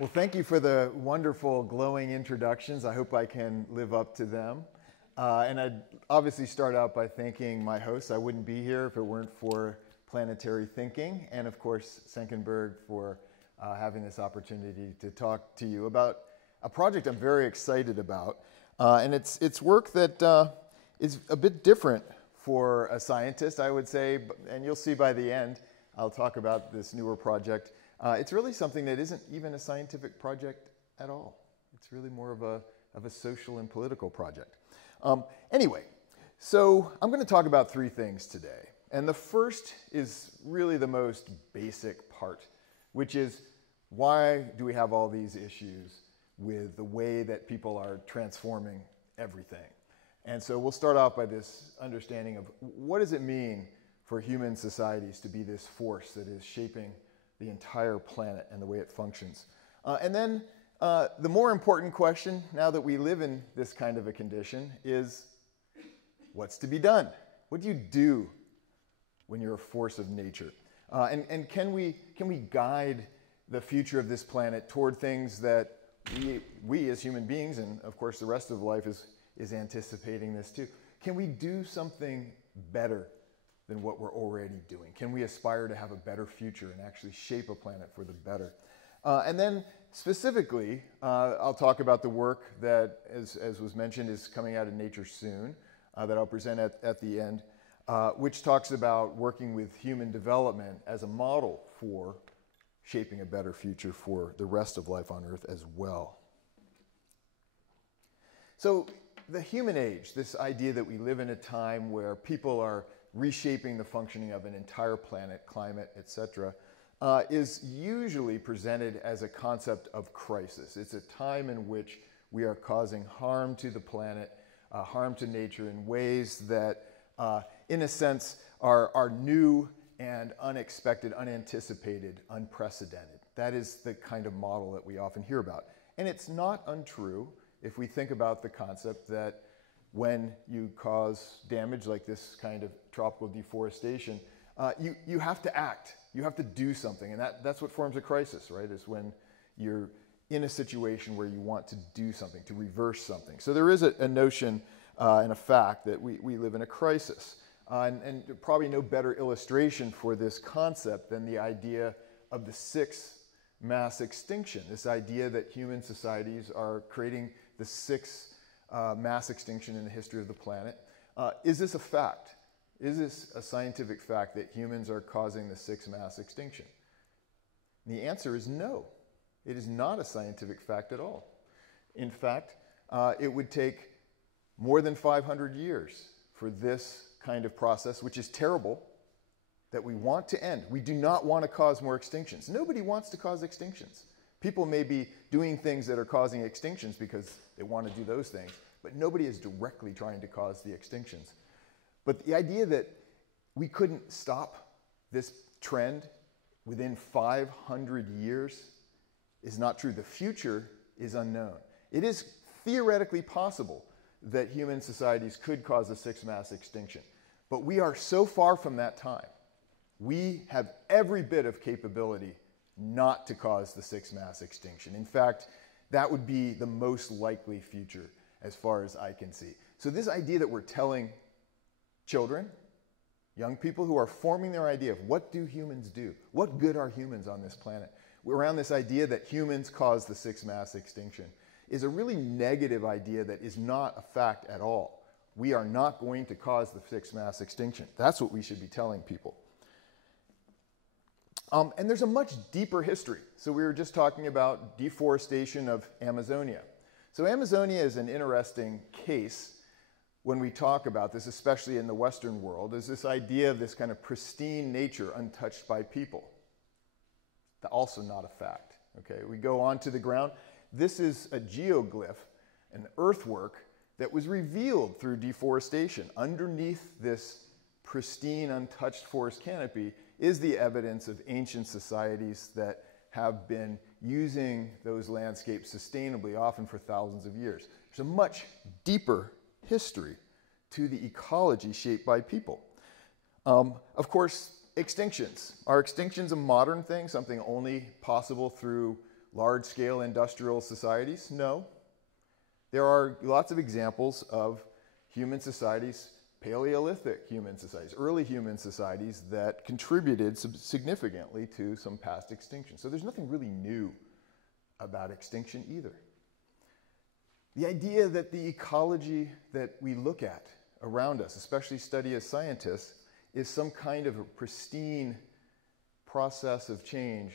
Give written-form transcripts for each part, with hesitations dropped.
Well, thank you for the wonderful, glowing introductions. I hope I can live up to them. And I'd obviously start out by thanking my hosts. I wouldn't be here if it weren't for Planetary Thinking, and of course, Senckenberg for having this opportunity to talk to you about a project I'm very excited about. And it's work that is a bit different for a scientist, I would say, and you'll see by the end, I'll talk about this newer project. It's really something that isn't even a scientific project at all. It's really more of a social and political project. Anyway, so I'm going to talk about three things today. And the first is really the most basic part, which is why do we have all these issues with the way that people are transforming everything? And so we'll start off by this understanding of what does it mean for human societies to be this force that is shaping the entire planet and the way it functions. And then the more important question, now that we live in this kind of a condition, is what's to be done? What do you do when you're a force of nature? And can we guide the future of this planet toward things that we as human beings, and of course the rest of life is anticipating this too, can we do something better than what we're already doing? Can we aspire to have a better future and actually shape a planet for the better? And then specifically, I'll talk about the work that, as was mentioned, is coming out in Nature soon, that I'll present at the end, which talks about working with human development as a model for shaping a better future for the rest of life on Earth as well. So the human age, this idea that we live in a time where people are reshaping the functioning of an entire planet, climate, etc., is usually presented as a concept of crisis. It's a time in which we are causing harm to the planet, harm to nature in ways that, in a sense, are new and unexpected, unanticipated, unprecedented. That is the kind of model that we often hear about. And it's not untrue if we think about the concept that when you cause damage like this kind of tropical deforestation, you have to act. You have to do something. And that's what forms a crisis, right? Is when you're in a situation where you want to do something, to reverse something. So there is a notion and a fact that we live in a crisis. And probably no better illustration for this concept than the idea of the sixth mass extinction, this idea that human societies are creating the sixth mass extinction in the history of the planet. Is this a fact? Is this a scientific fact that humans are causing the sixth mass extinction? And the answer is no. It is not a scientific fact at all. In fact, it would take more than 500 years for this kind of process, which is terrible, that we want to end. We do not want to cause more extinctions. Nobody wants to cause extinctions. People may be doing things that are causing extinctions because they want to do those things, but nobody is directly trying to cause the extinctions. But the idea that we couldn't stop this trend within 500 years is not true. The future is unknown. It is theoretically possible that human societies could cause a sixth mass extinction, but we are so far from that time. We have every bit of capability not to cause the sixth mass extinction. In fact, that would be the most likely future as far as I can see. So this idea that we're telling children, young people who are forming their idea of what do humans do? What good are humans on this planet? Around this idea that humans cause the sixth mass extinction is a really negative idea that is not a fact at all. We are not going to cause the sixth mass extinction. That's what we should be telling people. And there's a much deeper history. So we were just talking about deforestation of Amazonia. So Amazonia is an interesting case when we talk about this, especially in the Western world, is this idea of this kind of pristine nature untouched by people. Also not a fact. Okay, we go onto the ground. This is a geoglyph, an earthwork that was revealed through deforestation. Underneath this pristine, untouched forest canopy is the evidence of ancient societies that have been using those landscapes sustainably, often for thousands of years. There's a much deeper history to the ecology shaped by people. Of course, extinctions. Are extinctions a modern thing, something only possible through large-scale industrial societies? No. There are lots of examples of human societies, Paleolithic human societies, early human societies that contributed significantly to some past extinction. So there's nothing really new about extinction either. The idea that the ecology that we look at around us, especially study as scientists, is some kind of a pristine process of change,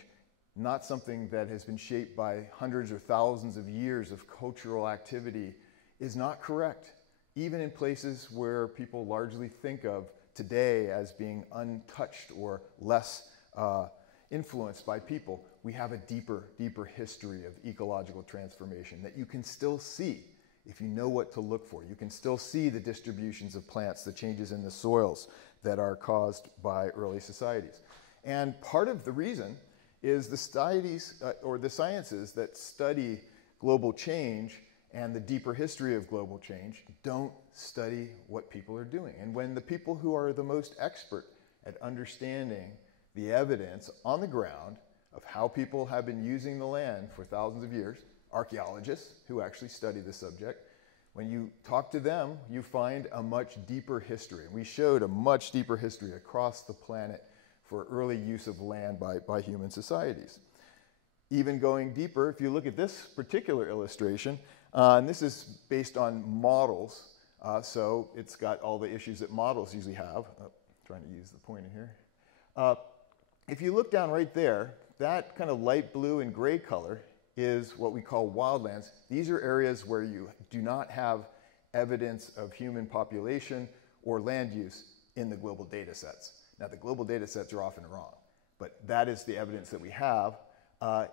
not something that has been shaped by hundreds or thousands of years of cultural activity, is not correct. Even in places where people largely think of today as being untouched or less influenced by people, we have a deeper history of ecological transformation that you can still see if you know what to look for. You can still see the distributions of plants, the changes in the soils that are caused by early societies. And part of the reason is the studies or the sciences that study global change and the deeper history of global change don't study what people are doing. And when the people who are the most expert at understanding the evidence on the ground of how people have been using the land for thousands of years, archaeologists who actually study the subject, when you talk to them, you find a much deeper history. We showed a much deeper history across the planet for early use of land by human societies. Even going deeper, if you look at this particular illustration, and this is based on models, so it's got all the issues that models usually have. Trying to use the pointer here. If you look down right there, that kind of light blue and gray color is what we call wildlands. These are areas where you do not have evidence of human population or land use in the global data sets. Now, the global data sets are often wrong, but that is the evidence that we have,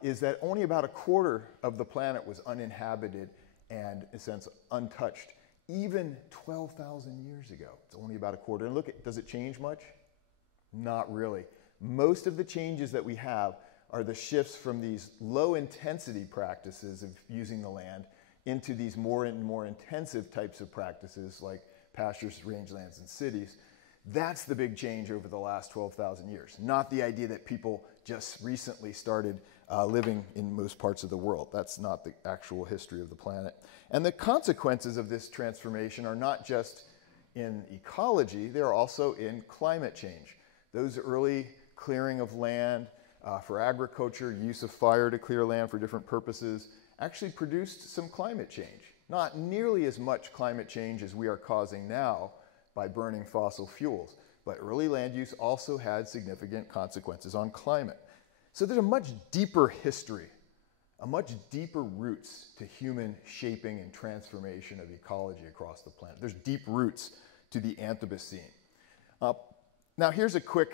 is that only about a quarter of the planet was uninhabited and, in a sense, untouched. Even 12,000 years ago, it's only about a quarter. And look, does it change much? Not really. Most of the changes that we have are the shifts from these low-intensity practices of using the land into these more and more intensive types of practices like pastures, rangelands, and cities. That's the big change over the last 12,000 years, not the idea that people just recently started living in most parts of the world. That's not the actual history of the planet. And the consequences of this transformation are not just in ecology, they're also in climate change. Those early clearing of land for agriculture, use of fire to clear land for different purposes, actually produced some climate change. Not nearly as much climate change as we are causing now by burning fossil fuels, but early land use also had significant consequences on climate. So there's a much deeper history, a much deeper roots to human shaping and transformation of ecology across the planet. There's deep roots to the Anthropocene. Now here's a quick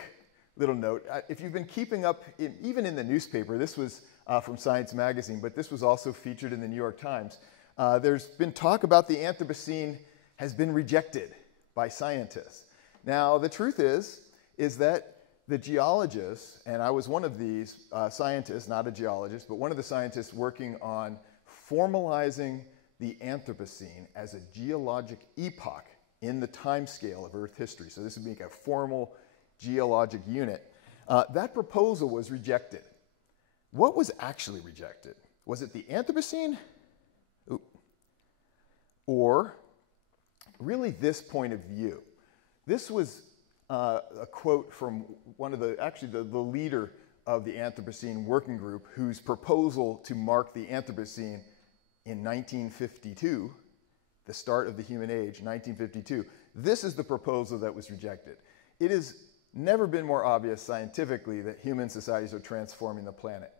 little note. If you've been keeping up, even in the newspaper, this was from Science Magazine, but this was also featured in the New York Times. There's been talk about the Anthropocene has been rejected by scientists. Now, the truth is that the geologists, and I was one of these scientists, not a geologist, but one of the scientists working on formalizing the Anthropocene as a geologic epoch in the time scale of Earth history. So this would make a formal geologic unit. That proposal was rejected. What was actually rejected? Was it the Anthropocene? Or really this point of view? This was a quote from one of the leader of the Anthropocene Working Group, whose proposal to mark the Anthropocene in 1952, the start of the human age, 1952. This is the proposal that was rejected. It has never been more obvious scientifically that human societies are transforming the planet.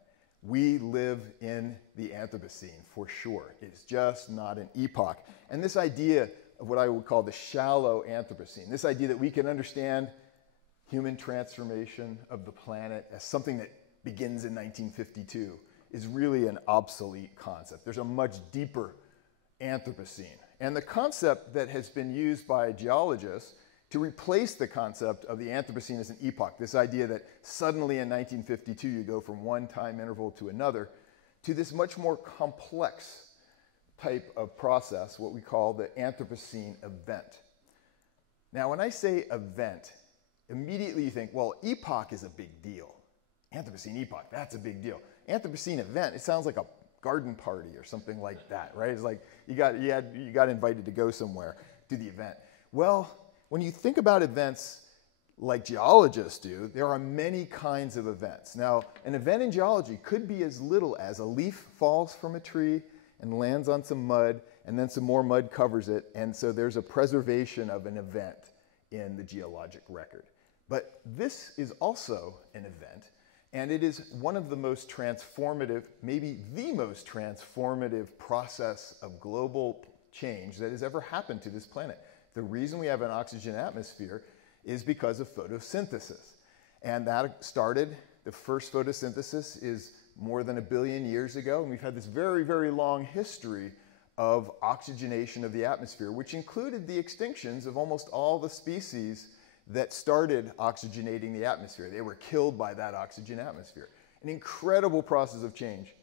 We live in the Anthropocene for sure. It's just not an epoch. And this idea of what I would call the shallow Anthropocene, this idea that we can understand human transformation of the planet as something that begins in 1952 is really an obsolete concept. There's a much deeper Anthropocene. And the concept that has been used by geologists to replace the concept of the Anthropocene as an epoch, this idea that suddenly in 1952 you go from one time interval to another, to this much more complex type of process, what we call the Anthropocene event. Now, when I say event, immediately you think, well, epoch is a big deal. Anthropocene epoch, that's a big deal. Anthropocene event, it sounds like a garden party or something like that, right? It's like you got invited to go somewhere to the event. Well, when you think about events like geologists do, there are many kinds of events. Now, an event in geology could be as little as a leaf falls from a tree and lands on some mud, and then some more mud covers it, and so there's a preservation of an event in the geologic record. But this is also an event, and it is one of the most transformative, maybe the most transformative process of global change that has ever happened to this planet. The reason we have an oxygen atmosphere is because of photosynthesis. And that started, the first photosynthesis is more than 1 billion years ago, and we've had this very, very long history of oxygenation of the atmosphere, which included the extinctions of almost all the species that started oxygenating the atmosphere. They were killed by that oxygen atmosphere. An incredible process of change.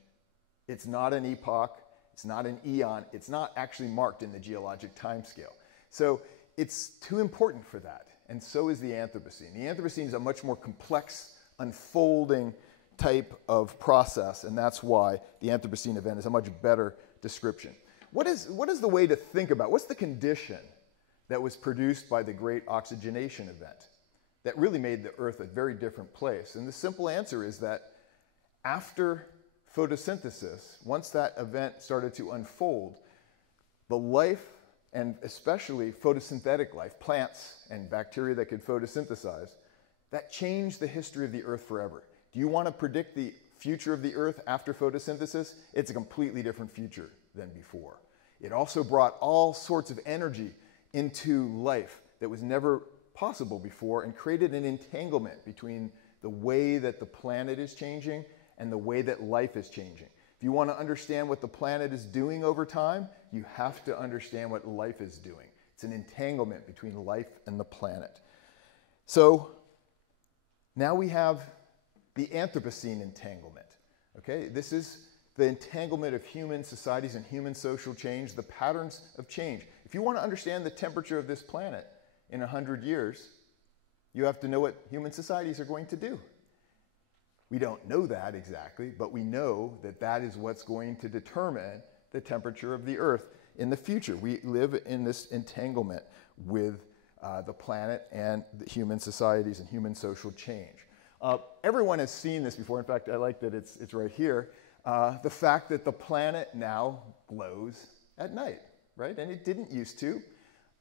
It's not an epoch, it's not an eon, it's not actually marked in the geologic timescale. So it's too important for that, and so is the Anthropocene. The Anthropocene is a much more complex, unfolding type of process, and that's why the Anthropocene event is a much better description. What is the way to think about, what's the condition that was produced by the great oxygenation event that really made the Earth a very different place? And the simple answer is that after photosynthesis, once that event started to unfold, the life, and especially photosynthetic life, plants and bacteria that could photosynthesize, that changed the history of the Earth forever. Do you want to predict the future of the Earth after photosynthesis? It's a completely different future than before. It also brought all sorts of energy into life that was never possible before and created an entanglement between the way that the planet is changing and the way that life is changing. If you want to understand what the planet is doing over time, you have to understand what life is doing. It's an entanglement between life and the planet. So now we have the Anthropocene entanglement. Okay, this is the entanglement of human societies and human social change, the patterns of change. If you want to understand the temperature of this planet in 100 years, you have to know what human societies are going to do. We don't know that exactly, but we know that that is what's going to determine the temperature of the Earth in the future. We live in this entanglement with the planet and the human societies and human social change. Everyone has seen this before. In fact, I like that it's right here. The fact that the planet now glows at night, right? And it didn't used to.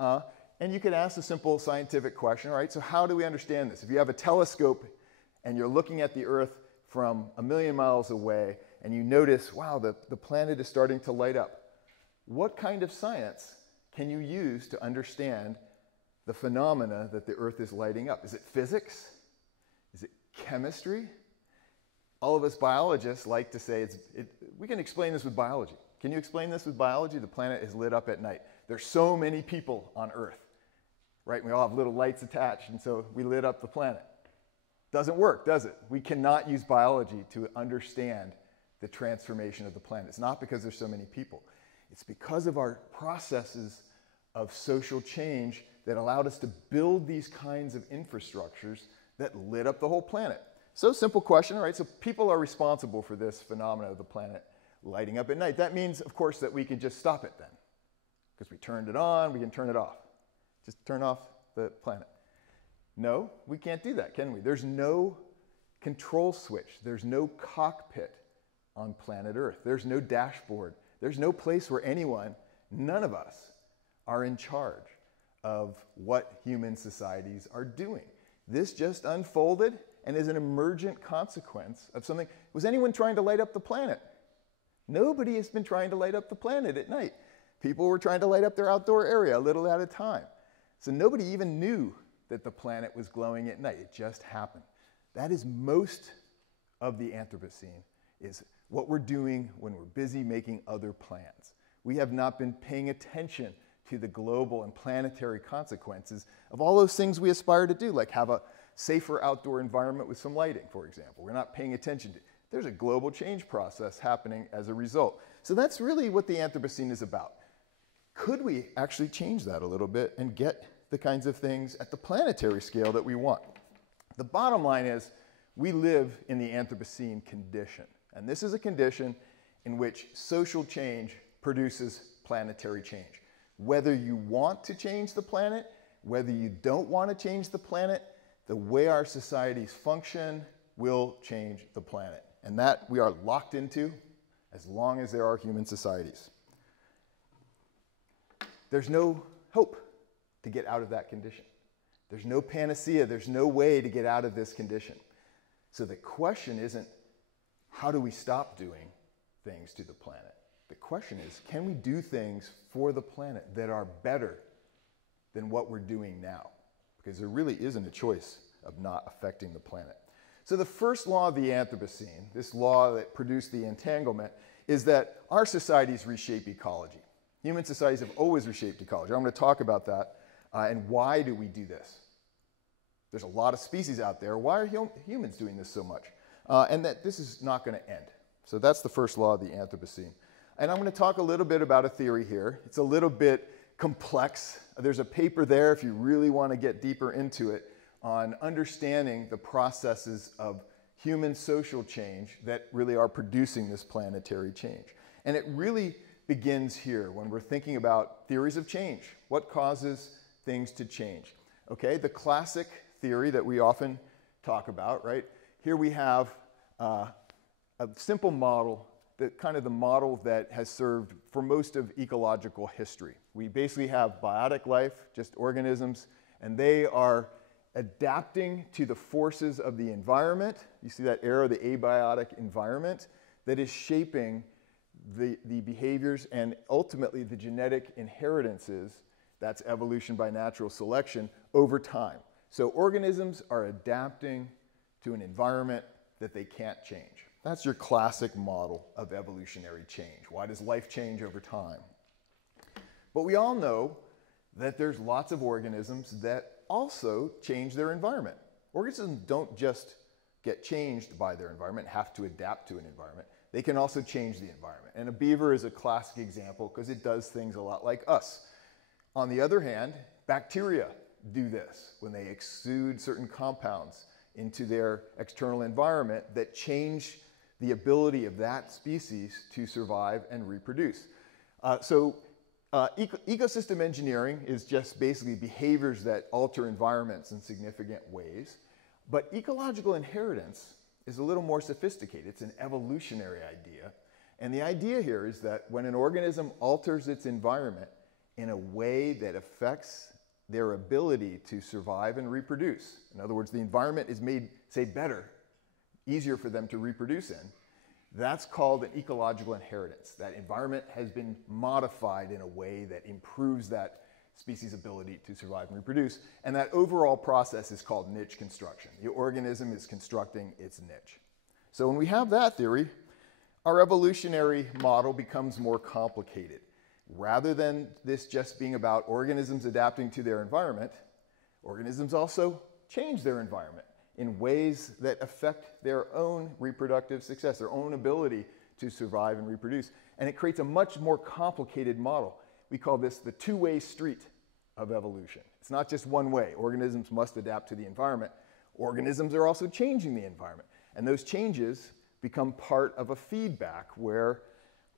And you could ask a simple scientific question, all right, so how do we understand this? If you have a telescope and you're looking at the Earth from 1 million miles away and you notice, wow, the planet is starting to light up, what kind of science can you use to understand the phenomena that the Earth is lighting up? Is it physics? Is it chemistry? All of us biologists like to say, we can explain this with biology. Can you explain this with biology? The planet is lit up at night. There's so many people on Earth, right? We all have little lights attached, and so we lit up the planet. Doesn't work, does it? We cannot use biology to understand the transformation of the planet. It's not because there's so many people. It's because of our processes of social change that allowed us to build these kinds of infrastructures that lit up the whole planet. So simple question, right? So people are responsible for this phenomenon of the planet lighting up at night. That means, of course, that we can just stop it then. Because we turned it on, we can turn it off. Just turn off the planet. No, we can't do that, can we? There's no control switch. There's no cockpit on planet Earth. There's no dashboard. There's no place where anyone, none of us, are in charge of what human societies are doing. This just unfolded and is an emergent consequence of something. Was anyone trying to light up the planet? Nobody has been trying to light up the planet at night. People were trying to light up their outdoor area a little at a time. So nobody even knew that the planet was glowing at night. It just happened. That is most of the Anthropocene, is what we're doing when we're busy making other plans. We have not been paying attention to the global and planetary consequences of all those things we aspire to do, like have a safer outdoor environment with some lighting, for example. We're not paying attention to it. There's a global change process happening as a result. So that's really what the Anthropocene is about. Could we actually change that a little bit and get the kinds of things at the planetary scale that we want? The bottom line is we live in the Anthropocene condition. And this is a condition in which social change produces planetary change. Whether you want to change the planet, whether you don't want to change the planet, the way our societies function will change the planet. And that we are locked into as long as there are human societies. There's no hope to get out of that condition. There's no panacea. There's no way to get out of this condition. So the question isn't, how do we stop doing things to the planet? The question is, can we do things for the planet that are better than what we're doing now? Because there really isn't a choice of not affecting the planet. So the first law of the Anthropocene, this law that produced the entanglement, is that our societies reshape ecology. Human societies have always reshaped ecology. I'm going to talk about that and why do we do this? There's a lot of species out there. Why are humans doing this so much? And that this is not going to end. So that's the first law of the Anthropocene. And I'm going to talk a little bit about a theory here. It's a little bit complex. There's a paper there if you really want to get deeper into it on understanding the processes of human social change that really are producing this planetary change. And it really begins here when we're thinking about theories of change. What causes things to change? Okay, the classic theory that we often talk about, right? Here we have a simple model, kind of the model that has served for most of ecological history. We basically have biotic life, just organisms, and they are adapting to the forces of the environment. You see that arrow, the abiotic environment, that is shaping the behaviors and ultimately the genetic inheritances, that's evolution by natural selection, over time. So organisms are adapting to an environment that they can't change. That's your classic model of evolutionary change. Why does life change over time? But we all know that there's lots of organisms that also change their environment. Organisms don't just get changed by their environment, have to adapt to an environment. They can also change the environment. And a beaver is a classic example because it does things a lot like us. On the other hand, bacteria do this when they exude certain compounds into their external environment that change the ability of that species to survive and reproduce. Ecosystem engineering is just basically behaviors that alter environments in significant ways. But ecological inheritance is a little more sophisticated. It's an evolutionary idea. And the idea here is that when an organism alters its environment in a way that affects their ability to survive and reproduce, in other words, the environment is made, say, better, easier for them to reproduce in, that's called an ecological inheritance. That environment has been modified in a way that improves that species' ability to survive and reproduce. And that overall process is called niche construction. The organism is constructing its niche. So when we have that theory, our evolutionary model becomes more complicated. Rather than this just being about organisms adapting to their environment, organisms also change their environment in ways that affect their own reproductive success, their own ability to survive and reproduce. And it creates a much more complicated model. We call this the two-way street of evolution. It's not just one way. Organisms must adapt to the environment. Organisms are also changing the environment. And those changes become part of a feedback where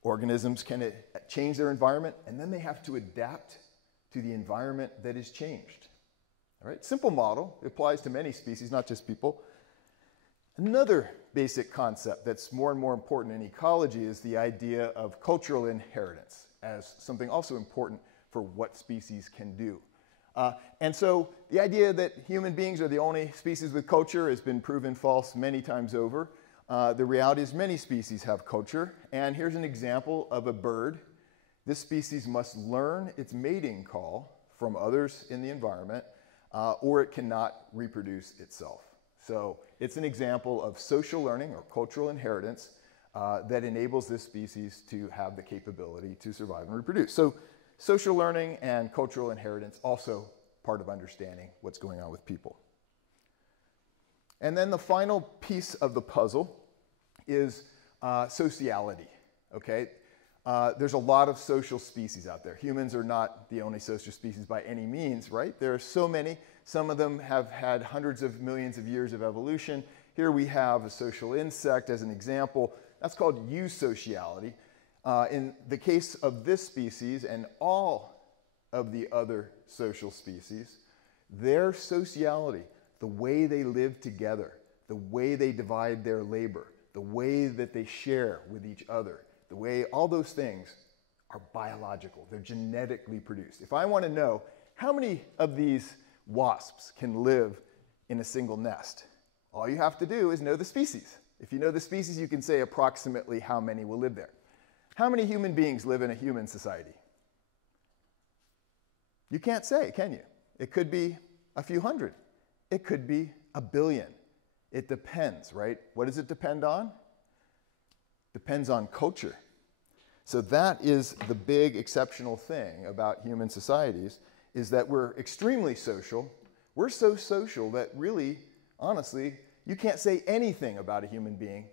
organisms can change their environment and then they have to adapt to the environment that is changed. All right, simple model. It applies to many species, not just people. Another basic concept that's more and more important in ecology is the idea of cultural inheritance as something also important for what species can do. And so the idea that human beings are the only species with culture has been proven false many times over. The reality is many species have culture. And here's an example of a bird. This species must learn its mating call from others in the environment, or it cannot reproduce itself. So it's an example of social learning or cultural inheritance that enables this species to have the capability to survive and reproduce. So social learning and cultural inheritance also part of understanding what's going on with people. And then the final piece of the puzzle is sociality, okay? There's a lot of social species out there. Humans are not the only social species by any means, right? There are so many. Some of them have had hundreds of millions of years of evolution. Here we have a social insect as an example. That's called eusociality. In the case of this species and all of the other social species, their sociality, the way they live together, the way they divide their labor, the way that they share with each other, the way all those things are biological. They're genetically produced. If I want to know how many of these wasps can live in a single nest, all you have to do is know the species. If you know the species, you can say approximately how many will live there. How many human beings live in a human society? You can't say, can you? It could be a few hundred. It could be a billion. It depends, right? What does it depend on? Depends on culture. So that is the big exceptional thing about human societies, is that we're extremely social. We're so social that really, honestly, you can't say anything about a human being,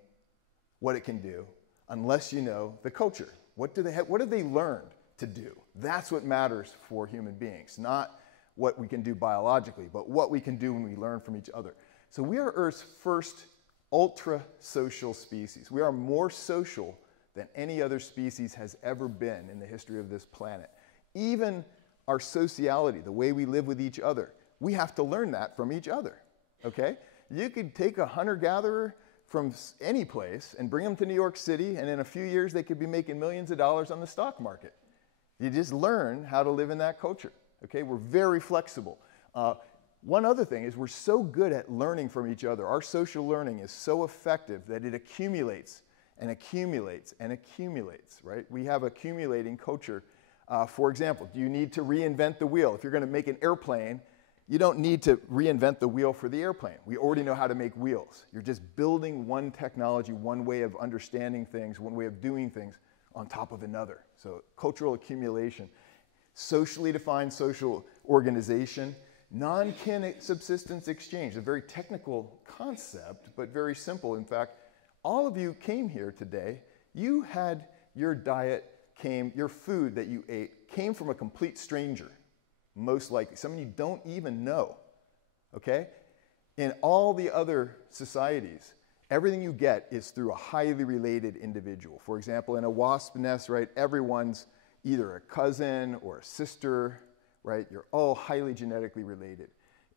what it can do, unless you know the culture. What have they learned to do? That's what matters for human beings, not what we can do biologically, but what we can do when we learn from each other. So we are Earth's first ultra-social species. We are more social than any other species has ever been in the history of this planet. Even our sociality, the way we live with each other, we have to learn that from each other, okay? You could take a hunter-gatherer from any place and bring them to New York City, and in a few years they could be making millions of dollars on the stock market. You just learn how to live in that culture, okay? We're very flexible. One other thing is we're so good at learning from each other. Our social learning is so effective that it accumulates and accumulates and accumulates, right? We have accumulating culture. For example, do you need to reinvent the wheel? If you're going to make an airplane, you don't need to reinvent the wheel for the airplane. We already know how to make wheels. You're just building one technology, one way of understanding things, one way of doing things on top of another. So cultural accumulation. Socially defined social organization. Non-kin subsistence exchange, a very technical concept, but very simple. In fact, all of you came here today. You had your diet your food that you ate came from a complete stranger, most likely, someone you don't even know, okay? In all the other societies, everything you get is through a highly related individual. For example, in a wasp nest, right, everyone's either a cousin or a sister, right? You're all highly genetically related.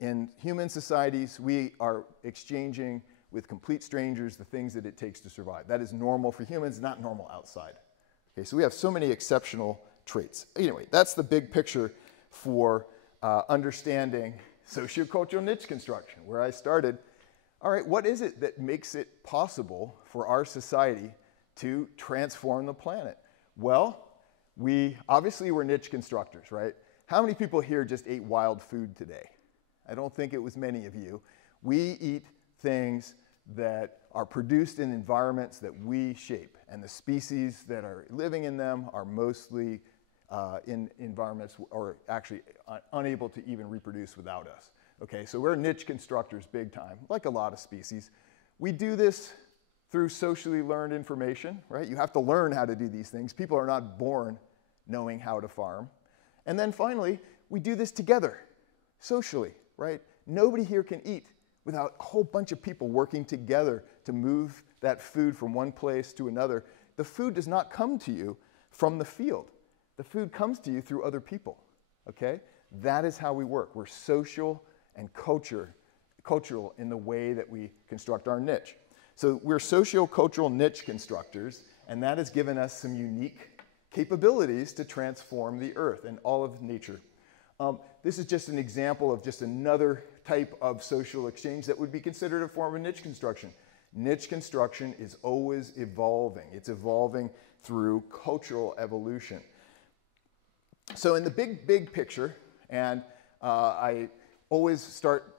In human societies, we are exchanging with complete strangers the things that it takes to survive. That is normal for humans, not normal outside. Okay, so we have so many exceptional traits. Anyway, that's the big picture for understanding sociocultural niche construction, where I started. All right, what is it that makes it possible for our society to transform the planet? Well, obviously we're niche constructors, right? How many people here just ate wild food today? I don't think it was many of you. We eat things that are produced in environments that we shape, and the species that are living in them are mostly in environments or actually unable to even reproduce without us. Okay, so we're niche constructors big time, like a lot of species. We do this through socially learned information, right? You have to learn how to do these things. People are not born knowing how to farm. And then finally, we do this together, socially, right? Nobody here can eat without a whole bunch of people working together to move that food from one place to another. The food does not come to you from the field. The food comes to you through other people, okay? That is how we work. We're social and cultural in the way that we construct our niche. So we're socio-cultural niche constructors, and that has given us some unique capabilities to transform the earth and all of nature. This is just an example of just another type of social exchange that would be considered a form of niche construction. Niche construction is always evolving. It's evolving through cultural evolution. So in the big picture, and I always start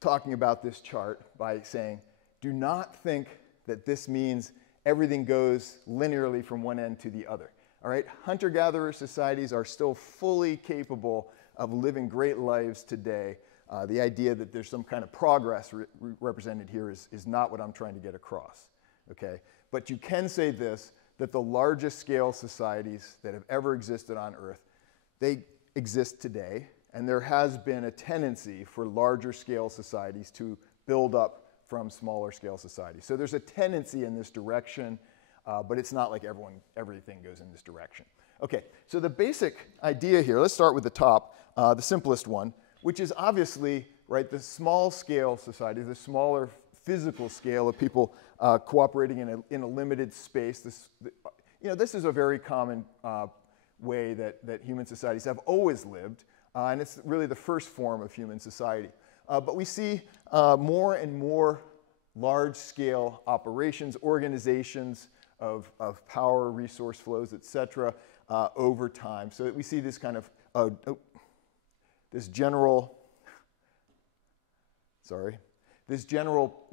talking about this chart by saying, do not think that this means everything goes linearly from one end to the other. All right, hunter-gatherer societies are still fully capable of living great lives today. The idea that there's some kind of progress represented here is not what I'm trying to get across, okay? But you can say this, that the largest scale societies that have ever existed on Earth, they exist today, and there has been a tendency for larger scale societies to build up from smaller scale societies. So there's a tendency in this direction. but it's not like everything goes in this direction. Okay, so the basic idea here, let's start with the top, the simplest one, which is obviously, right, the small scale society, the smaller physical scale of people cooperating in a limited space. This is a very common way that human societies have always lived, and it's really the first form of human society. But we see more and more large-scale operations, organizations of power, resource flows, et cetera, over time. So we see this kind of, this general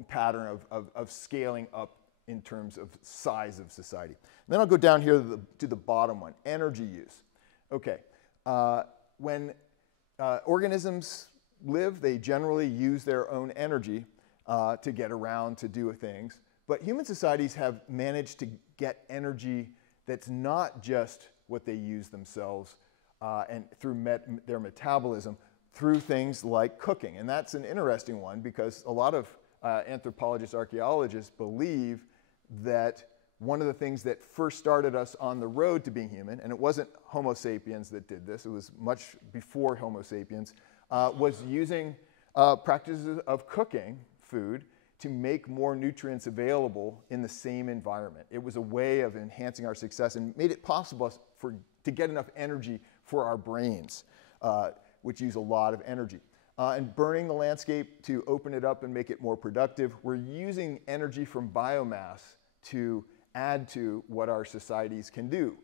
pattern of scaling up in terms of size of society. And then I'll go down here to the bottom one, energy use. Okay, when organisms live, they generally use their own energy to get around, to do things. But human societies have managed to get energy that's not just what they use themselves and through their metabolism, through things like cooking. And that's an interesting one because a lot of anthropologists, archaeologists believe that one of the things that first started us on the road to being human, and it wasn't Homo sapiens that did this, it was much before Homo sapiens, was using practices of cooking food to make more nutrients available in the same environment. It was a way of enhancing our success and made it possible to get enough energy for our brains, which use a lot of energy. And burning the landscape to open it up and make it more productive. We're using energy from biomass to add to what our societies can do.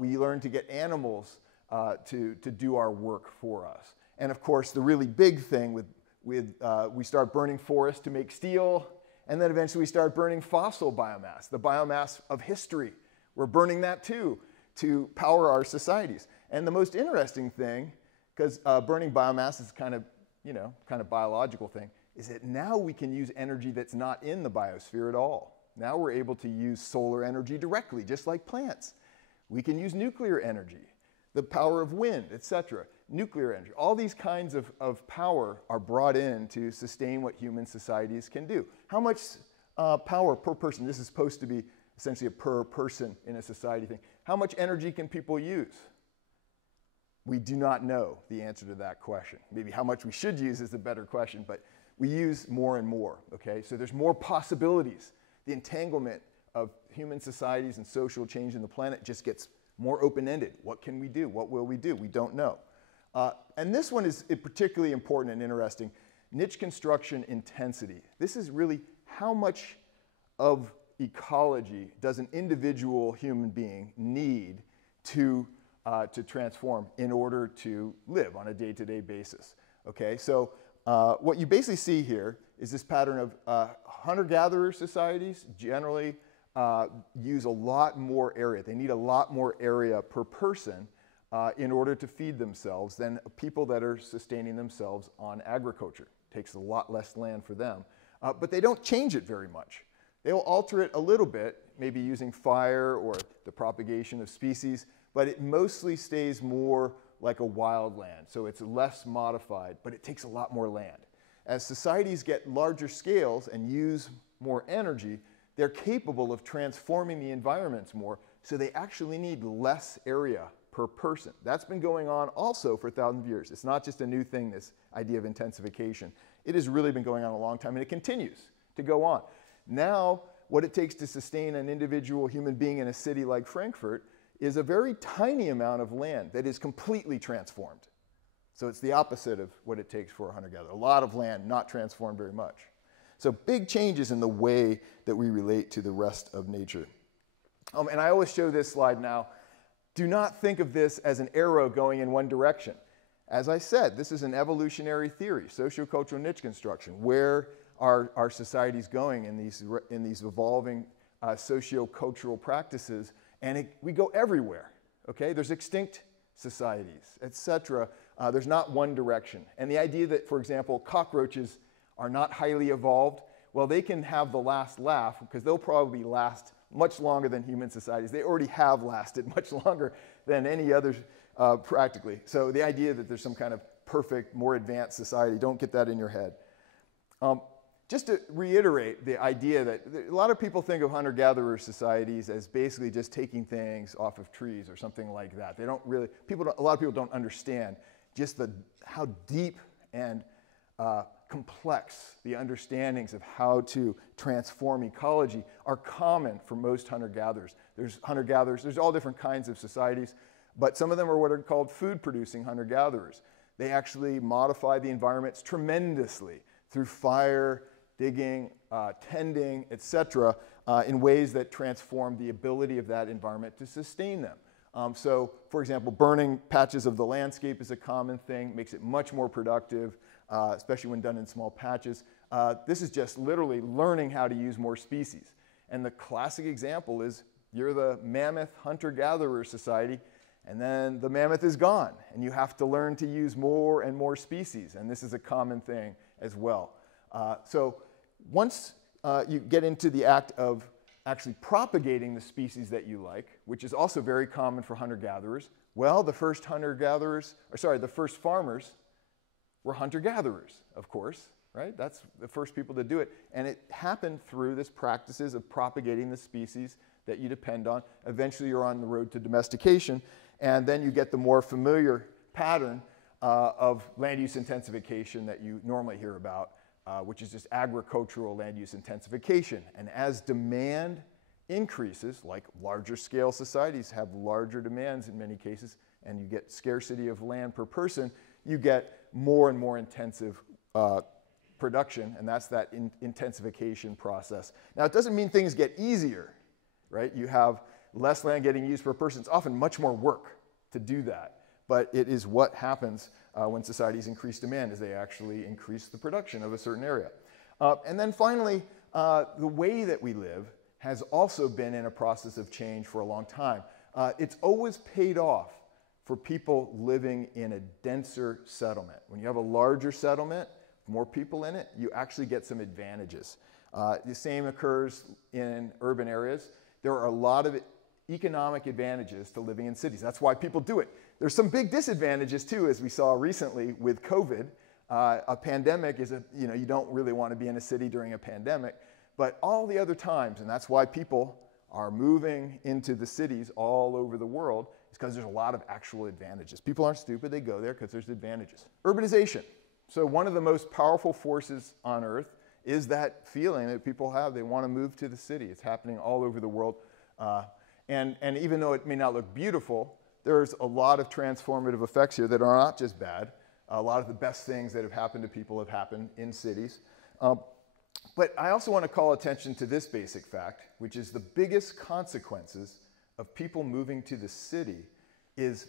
We learn to get animals to do our work for us. And of course, the really big thing we start burning forests to make steel, and then eventually we start burning fossil biomass, the biomass of history. We're burning that too to power our societies. And the most interesting thing, because burning biomass is kind of biological thing, is that now we can use energy that's not in the biosphere at all. Now we're able to use solar energy directly, just like plants. We can use nuclear energy, the power of wind, etc. Nuclear energy. All these kinds of power are brought in to sustain what human societies can do. How much power per person? This is supposed to be essentially a per person in a society thing. How much energy can people use? We do not know the answer to that question. Maybe how much we should use is a better question, but we use more and more, okay? So there's more possibilities. The entanglement of human societies and social change in the planet just gets more open-ended. What can we do? What will we do? We don't know. And this one is particularly important and interesting. Niche construction intensity. This is really how much of ecology does an individual human being need to transform in order to live on a day-to-day basis. Okay, so what you basically see here is this pattern of hunter-gatherer societies generally use a lot more area. They need a lot more area per person in order to feed themselves than people that are sustaining themselves on agriculture. It takes a lot less land for them. But they don't change it very much. They'll alter it a little bit, maybe using fire or the propagation of species, but it mostly stays more like a wild land. So it's less modified, but it takes a lot more land. As societies get larger scales and use more energy, they're capable of transforming the environments more, so they actually need less area per person. That's been going on also for thousands of years. It's not just a new thing, this idea of intensification. It has really been going on a long time, and it continues to go on. Now, what it takes to sustain an individual human being in a city like Frankfurt is a very tiny amount of land that is completely transformed. So it's the opposite of what it takes for a hunter-gatherer. A lot of land not transformed very much. So big changes in the way that we relate to the rest of nature. And I always show this slide now. Do not think of this as an arrow going in one direction. As I said, this is an evolutionary theory, sociocultural niche construction. Where are our societies going in these evolving sociocultural practices? And we go everywhere, okay? There's extinct societies, etc. There's not one direction. And the idea that, for example, cockroaches are not highly evolved, well, they can have the last laugh because they'll probably last much longer than human societies. They already have lasted much longer than any others practically. So the idea that there's some kind of perfect, more advanced society, don't get that in your head. just to reiterate the idea that a lot of people think of hunter-gatherer societies as basically just taking things off of trees or something like that. They don't really, a lot of people don't understand just how deep and complex the understandings of how to transform ecology are common for most hunter-gatherers. There's hunter-gatherers, there's all different kinds of societies, but some of them are what are called food-producing hunter-gatherers. They actually modify the environments tremendously through fire, digging, tending, etc., in ways that transform the ability of that environment to sustain them. So, for example, burning patches of the landscape is a common thing, makes it much more productive, especially when done in small patches. This is just literally learning how to use more species. And the classic example is you're the mammoth hunter-gatherer society, and then the mammoth is gone, and you have to learn to use more and more species, and this is a common thing as well. So once you get into the act of actually propagating the species that you like, which is also very common for hunter-gatherers, well, the first hunter-gatherers, or sorry, the first farmers were hunter-gatherers, of course, right? That's the first people to do it. And it happened through this practices of propagating the species that you depend on. Eventually, you're on the road to domestication, and then you get the more familiar pattern of land use intensification that you normally hear about, which is just agricultural land use intensification. And as demand increases, like larger scale societies have larger demands in many cases, and you get scarcity of land per person, you get more and more intensive production, and that's that intensification process. Now, it doesn't mean things get easier, right? You have less land getting used per person. It's often much more work to do that, but it is what happens when societies increase demand, is they actually increase the production of a certain area. And then finally, the way that we live has also been in a process of change for a long time. It's always paid off for people living in a denser settlement. When you have a larger settlement, more people in it, you actually get some advantages. The same occurs in urban areas. There are a lot of economic advantages to living in cities. That's why people do it. There's some big disadvantages too, as we saw recently with COVID. A pandemic is you don't really want to be in a city during a pandemic, but all the other times, and that's why people are moving into the cities all over the world, is because there's a lot of actual advantages. People aren't stupid, they go there because there's advantages. Urbanization. So one of the most powerful forces on Earth is that feeling that people have. They want to move to the city. It's happening all over the world. And even though it may not look beautiful, there's a lot of transformative effects here that are not just bad. A lot of the best things that have happened to people have happened in cities. But I also want to call attention to this basic fact, which is the biggest consequences of people moving to the city is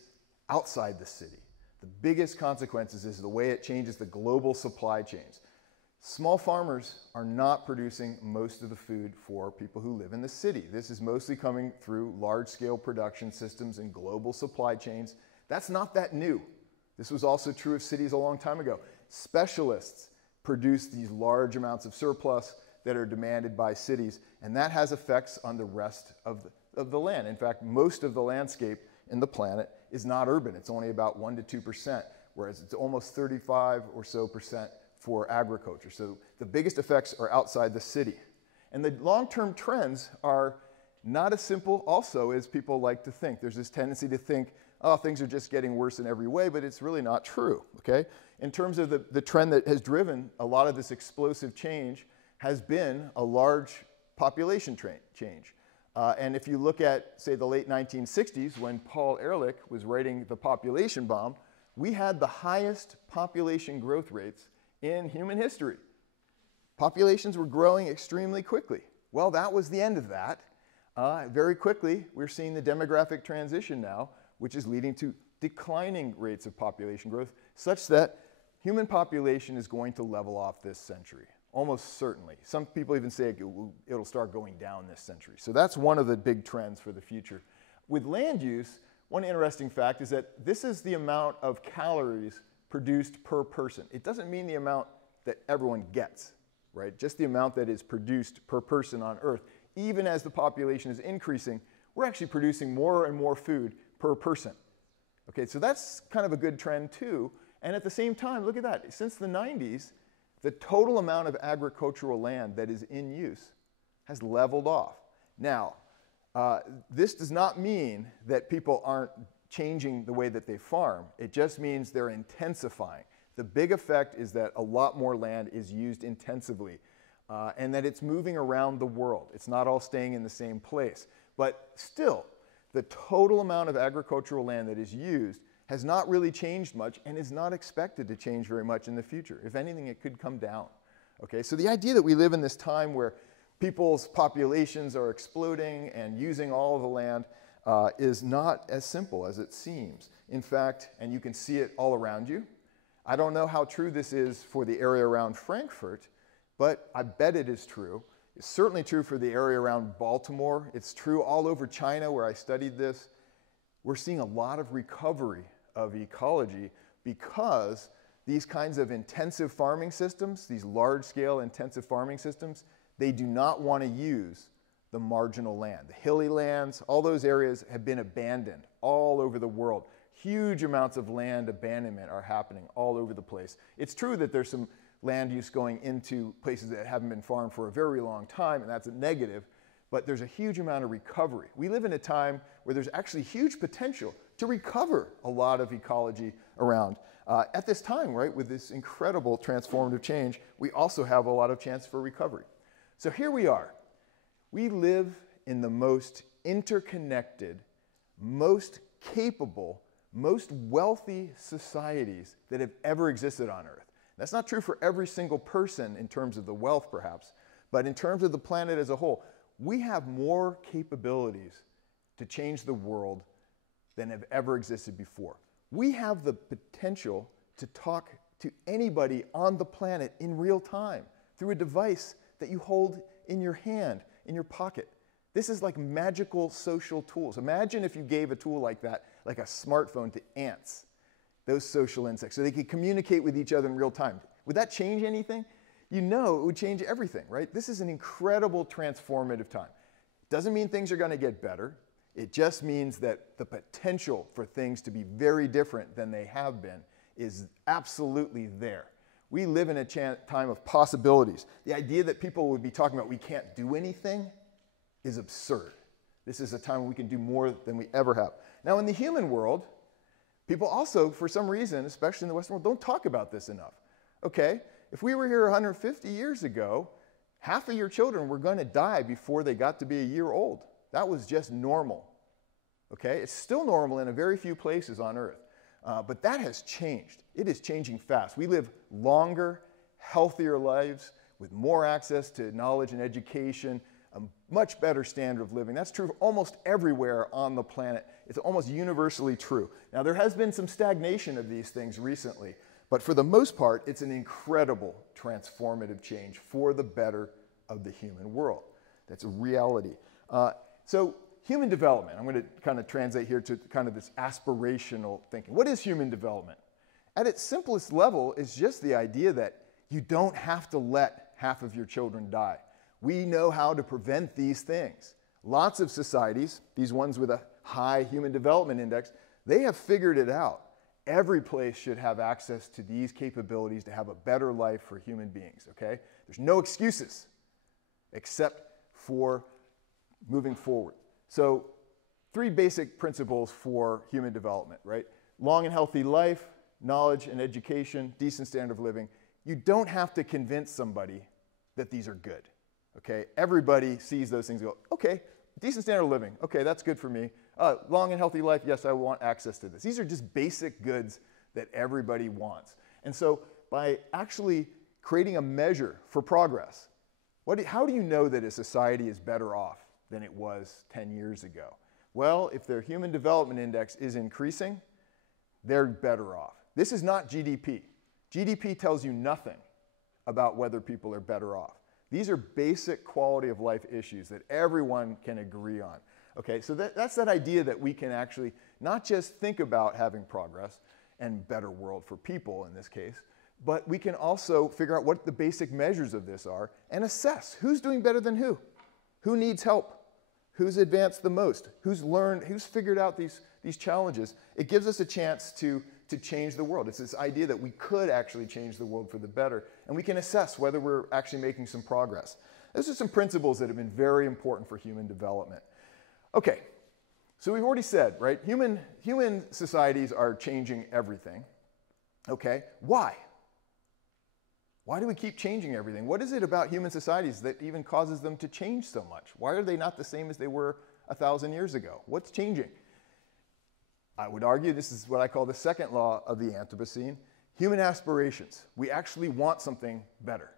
outside the city. The biggest consequences is the way it changes the global supply chains. Small farmers are not producing most of the food for people who live in the city. This is mostly coming through large-scale production systems and global supply chains. That's not that new. This was also true of cities a long time ago. Specialists produce these large amounts of surplus that are demanded by cities, and that has effects on the rest of the land. In fact, most of the landscape in the planet is not urban. It's only about 1% to 2%, whereas it's almost 35% or so for agriculture. So the biggest effects are outside the city. And the long-term trends are not as simple also as people like to think. There's this tendency to think, oh, things are just getting worse in every way, but it's really not true, okay? In terms of the trend that has driven a lot of this explosive change has been a large population change. And if you look at, say, the late 1960s, when Paul Ehrlich was writing The Population Bomb, we had the highest population growth rates in human history. Populations were growing extremely quickly. Well, that was the end of that. Very quickly, we're seeing the demographic transition now, which is leading to declining rates of population growth, such that human population is going to level off this century, almost certainly. Some people even say it'll start going down this century. So that's one of the big trends for the future. With land use, one interesting fact is that this is the amount of calories produced per person. It doesn't mean the amount that everyone gets, right? Just the amount that is produced per person on Earth. Even as the population is increasing, we're actually producing more and more food per person. Okay, so that's kind of a good trend too. And at the same time, look at that. Since the 90s, the total amount of agricultural land that is in use has leveled off. Now, this does not mean that people aren't changing the way that they farm. It just means they're intensifying. The big effect is that a lot more land is used intensively, and that it's moving around the world. It's not all staying in the same place. But still, the total amount of agricultural land that is used has not really changed much and is not expected to change very much in the future. If anything, it could come down. Okay, so the idea that we live in this time where people's populations are exploding and using all of the land is not as simple as it seems. In fact, and you can see it all around you, I don't know how true this is for the area around Frankfurt, but I bet it is true. It's certainly true for the area around Baltimore. It's true all over China where I studied this. We're seeing a lot of recovery of ecology because these kinds of intensive farming systems, these large-scale intensive farming systems, they do not want to use the marginal land. The hilly lands, all those areas have been abandoned all over the world. Huge amounts of land abandonment are happening all over the place. It's true that there's some land use going into places that haven't been farmed for a very long time, and that's a negative, but there's a huge amount of recovery. We live in a time where there's actually huge potential to recover a lot of ecology around. At this time, right, with this incredible transformative change, we also have a lot of chance for recovery. So here we are. We live in the most interconnected, most capable, most wealthy societies that have ever existed on Earth. That's not true for every single person in terms of the wealth, perhaps, but in terms of the planet as a whole, we have more capabilities to change the world than have ever existed before. We have the potential to talk to anybody on the planet in real time through a device that you hold in your hand, in your pocket. This is like magical social tools. Imagine if you gave a tool like that, like a smartphone, to ants, those social insects, so they could communicate with each other in real time. Would that change anything? You know it would change everything, right? This is an incredible transformative time. Doesn't mean things are going to get better. It just means that the potential for things to be very different than they have been is absolutely there. We live in a time of possibilities. The idea that people would be talking about we can't do anything is absurd. This is a time when we can do more than we ever have. Now, in the human world, people also, for some reason, especially in the Western world, don't talk about this enough. Okay, if we were here 150 years ago, half of your children were going to die before they got to be a year old. That was just normal. Okay, it's still normal in a very few places on Earth. But that has changed. It is changing fast. We live longer, healthier lives with more access to knowledge and education, a much better standard of living. That's true almost everywhere on the planet. It's almost universally true. Now, there has been some stagnation of these things recently, but for the most part, it's an incredible transformative change for the better of the human world. That's a reality. So human development, I'm going to kind of translate here to kind of this aspirational thinking. What is human development? At its simplest level, it's just the idea that you don't have to let half of your children die. We know how to prevent these things. Lots of societies, these ones with a high human development index, they have figured it out. Every place should have access to these capabilities to have a better life for human beings, okay? There's no excuses except for moving forward. So 3 basic principles for human development, right? Long and healthy life, knowledge and education, decent standard of living. You don't have to convince somebody that these are good, okay? Everybody sees those things and go, okay, decent standard of living, okay, that's good for me. Long and healthy life, yes, I want access to this. These are just basic goods that everybody wants. And so by actually creating a measure for progress, how do you know that a society is better off than it was 10 years ago? Well, if their human development index is increasing, they're better off. This is not GDP. GDP tells you nothing about whether people are better off. These are basic quality of life issues that everyone can agree on. Okay, so that's that idea that we can actually not just think about having progress and better world for people in this case, but we can also figure out what the basic measures of this are and assess who's doing better than who needs help, who's advanced the most, who's learned, who's figured out these challenges. It gives us a chance to to change the world. It's this idea that we could actually change the world for the better, and we can assess whether we're actually making some progress. Those are some principles that have been very important for human development. Okay, so we've already said, right, human societies are changing everything. Okay, why? Why do we keep changing everything? What is it about human societies that even causes them to change so much? Why are they not the same as they were 1,000 years ago? What's changing? I would argue this is what I call the second law of the Anthropocene, human aspirations. We actually want something better.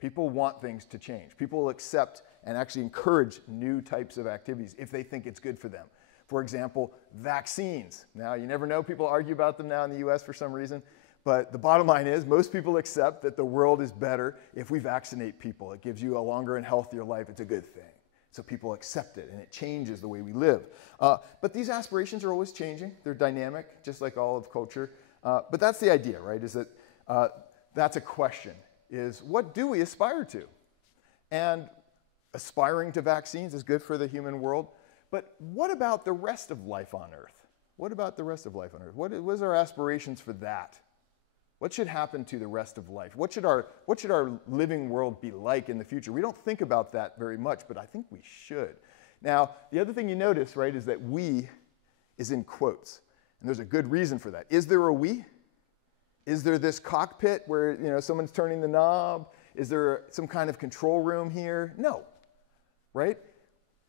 People want things to change. People will accept and actually encourage new types of activities if they think it's good for them. For example, vaccines. Now, you never know, people argue about them now in the US for some reason, but the bottom line is most people accept that the world is better if we vaccinate people. It gives you a longer and healthier life. It's a good thing. So people accept it, and it changes the way we live. But these aspirations are always changing. They're dynamic, just like all of culture. But that's the idea, right, is that that's a question, is what do we aspire to? And aspiring to vaccines is good for the human world. But what about the rest of life on Earth? What about the rest of life on Earth? What is our aspirations for that? What should happen to the rest of life? What should our living world be like in the future? We don't think about that very much, but I think we should. Now, the other thing you notice, right, is that we is in quotes. And there's a good reason for that. Is there a we? Is there this cockpit where someone's turning the knob? Is there some kind of control room here? No, right?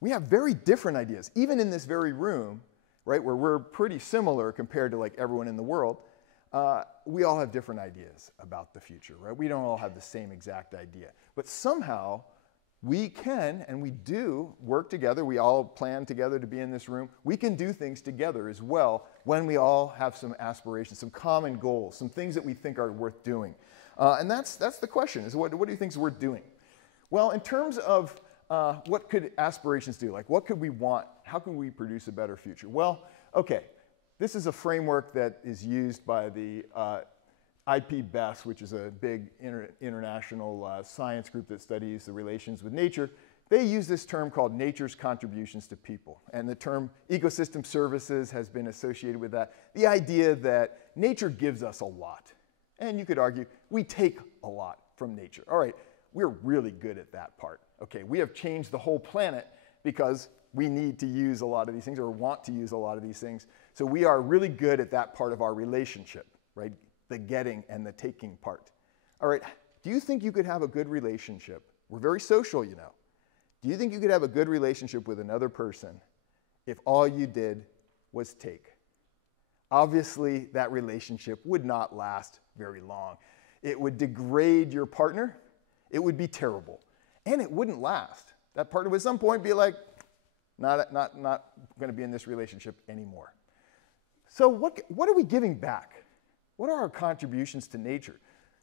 We have very different ideas. Even in this very room, right, where we're pretty similar compared to like everyone in the world, we all have different ideas about the future, right? We don't all have the same exact idea. But somehow, we can and we do work together. We all plan together to be in this room. We can do things together as well when we all have some aspirations, some common goals, some things that we think are worth doing. And that's the question, is what do you think is worth doing? Well, in terms of what could aspirations do? Like, what could we want? How can we produce a better future? Well, okay. This is a framework that is used by the IPBES, which is a big international science group that studies the relations with nature. They use this term called nature's contributions to people. And the term ecosystem services has been associated with that. The idea that nature gives us a lot. And you could argue we take a lot from nature. All right, we're really good at that part. Okay, we have changed the whole planet because we need to use a lot of these things or want to use a lot of these things. So we are really good at that part of our relationship, right? The getting and the taking part. All right, do you think you could have a good relationship? We're very social, you know. Do you think you could have a good relationship with another person if all you did was take? Obviously, that relationship would not last very long. It would degrade your partner. It would be terrible. And it wouldn't last. That partner would at some point be like, not going to be in this relationship anymore. So what are we giving back? What are our contributions to nature?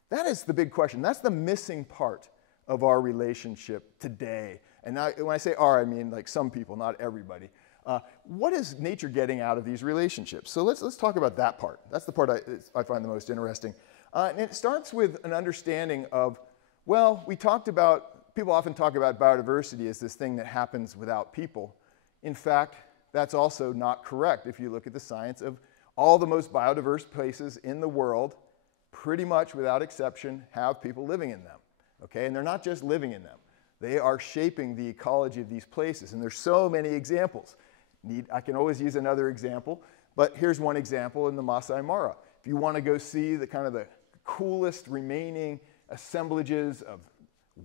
That is the big question. That's the missing part of our relationship today. And now, when I say our, I mean like some people, not everybody. What is nature getting out of these relationships? So let's talk about that part. That's the part I find the most interesting. And it starts with an understanding of, well, people often talk about biodiversity as this thing that happens without people. In fact, that's also not correct if you look at the science of all the most biodiverse places in the world, pretty much without exception, have people living in them. Okay? And they're not just living in them. They are shaping the ecology of these places. And there's so many examples. I can always use another example, but here's one example in the Masai Mara. If you want to go see the kind of the coolest remaining assemblages of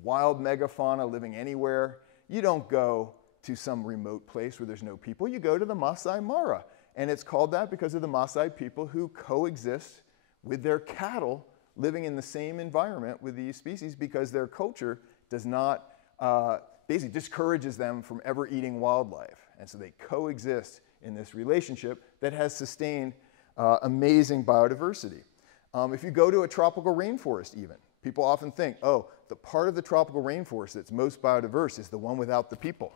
wild megafauna living anywhere, you don't go to some remote place where there's no people. You go to the Masai Mara. And it's called that because of the Maasai people who coexist with their cattle living in the same environment with these species because their culture does not, basically discourages them from ever eating wildlife. And so they coexist in this relationship that has sustained amazing biodiversity. If you go to a tropical rainforest even, people often think, oh, the part of the tropical rainforest that's most biodiverse is the one without the people.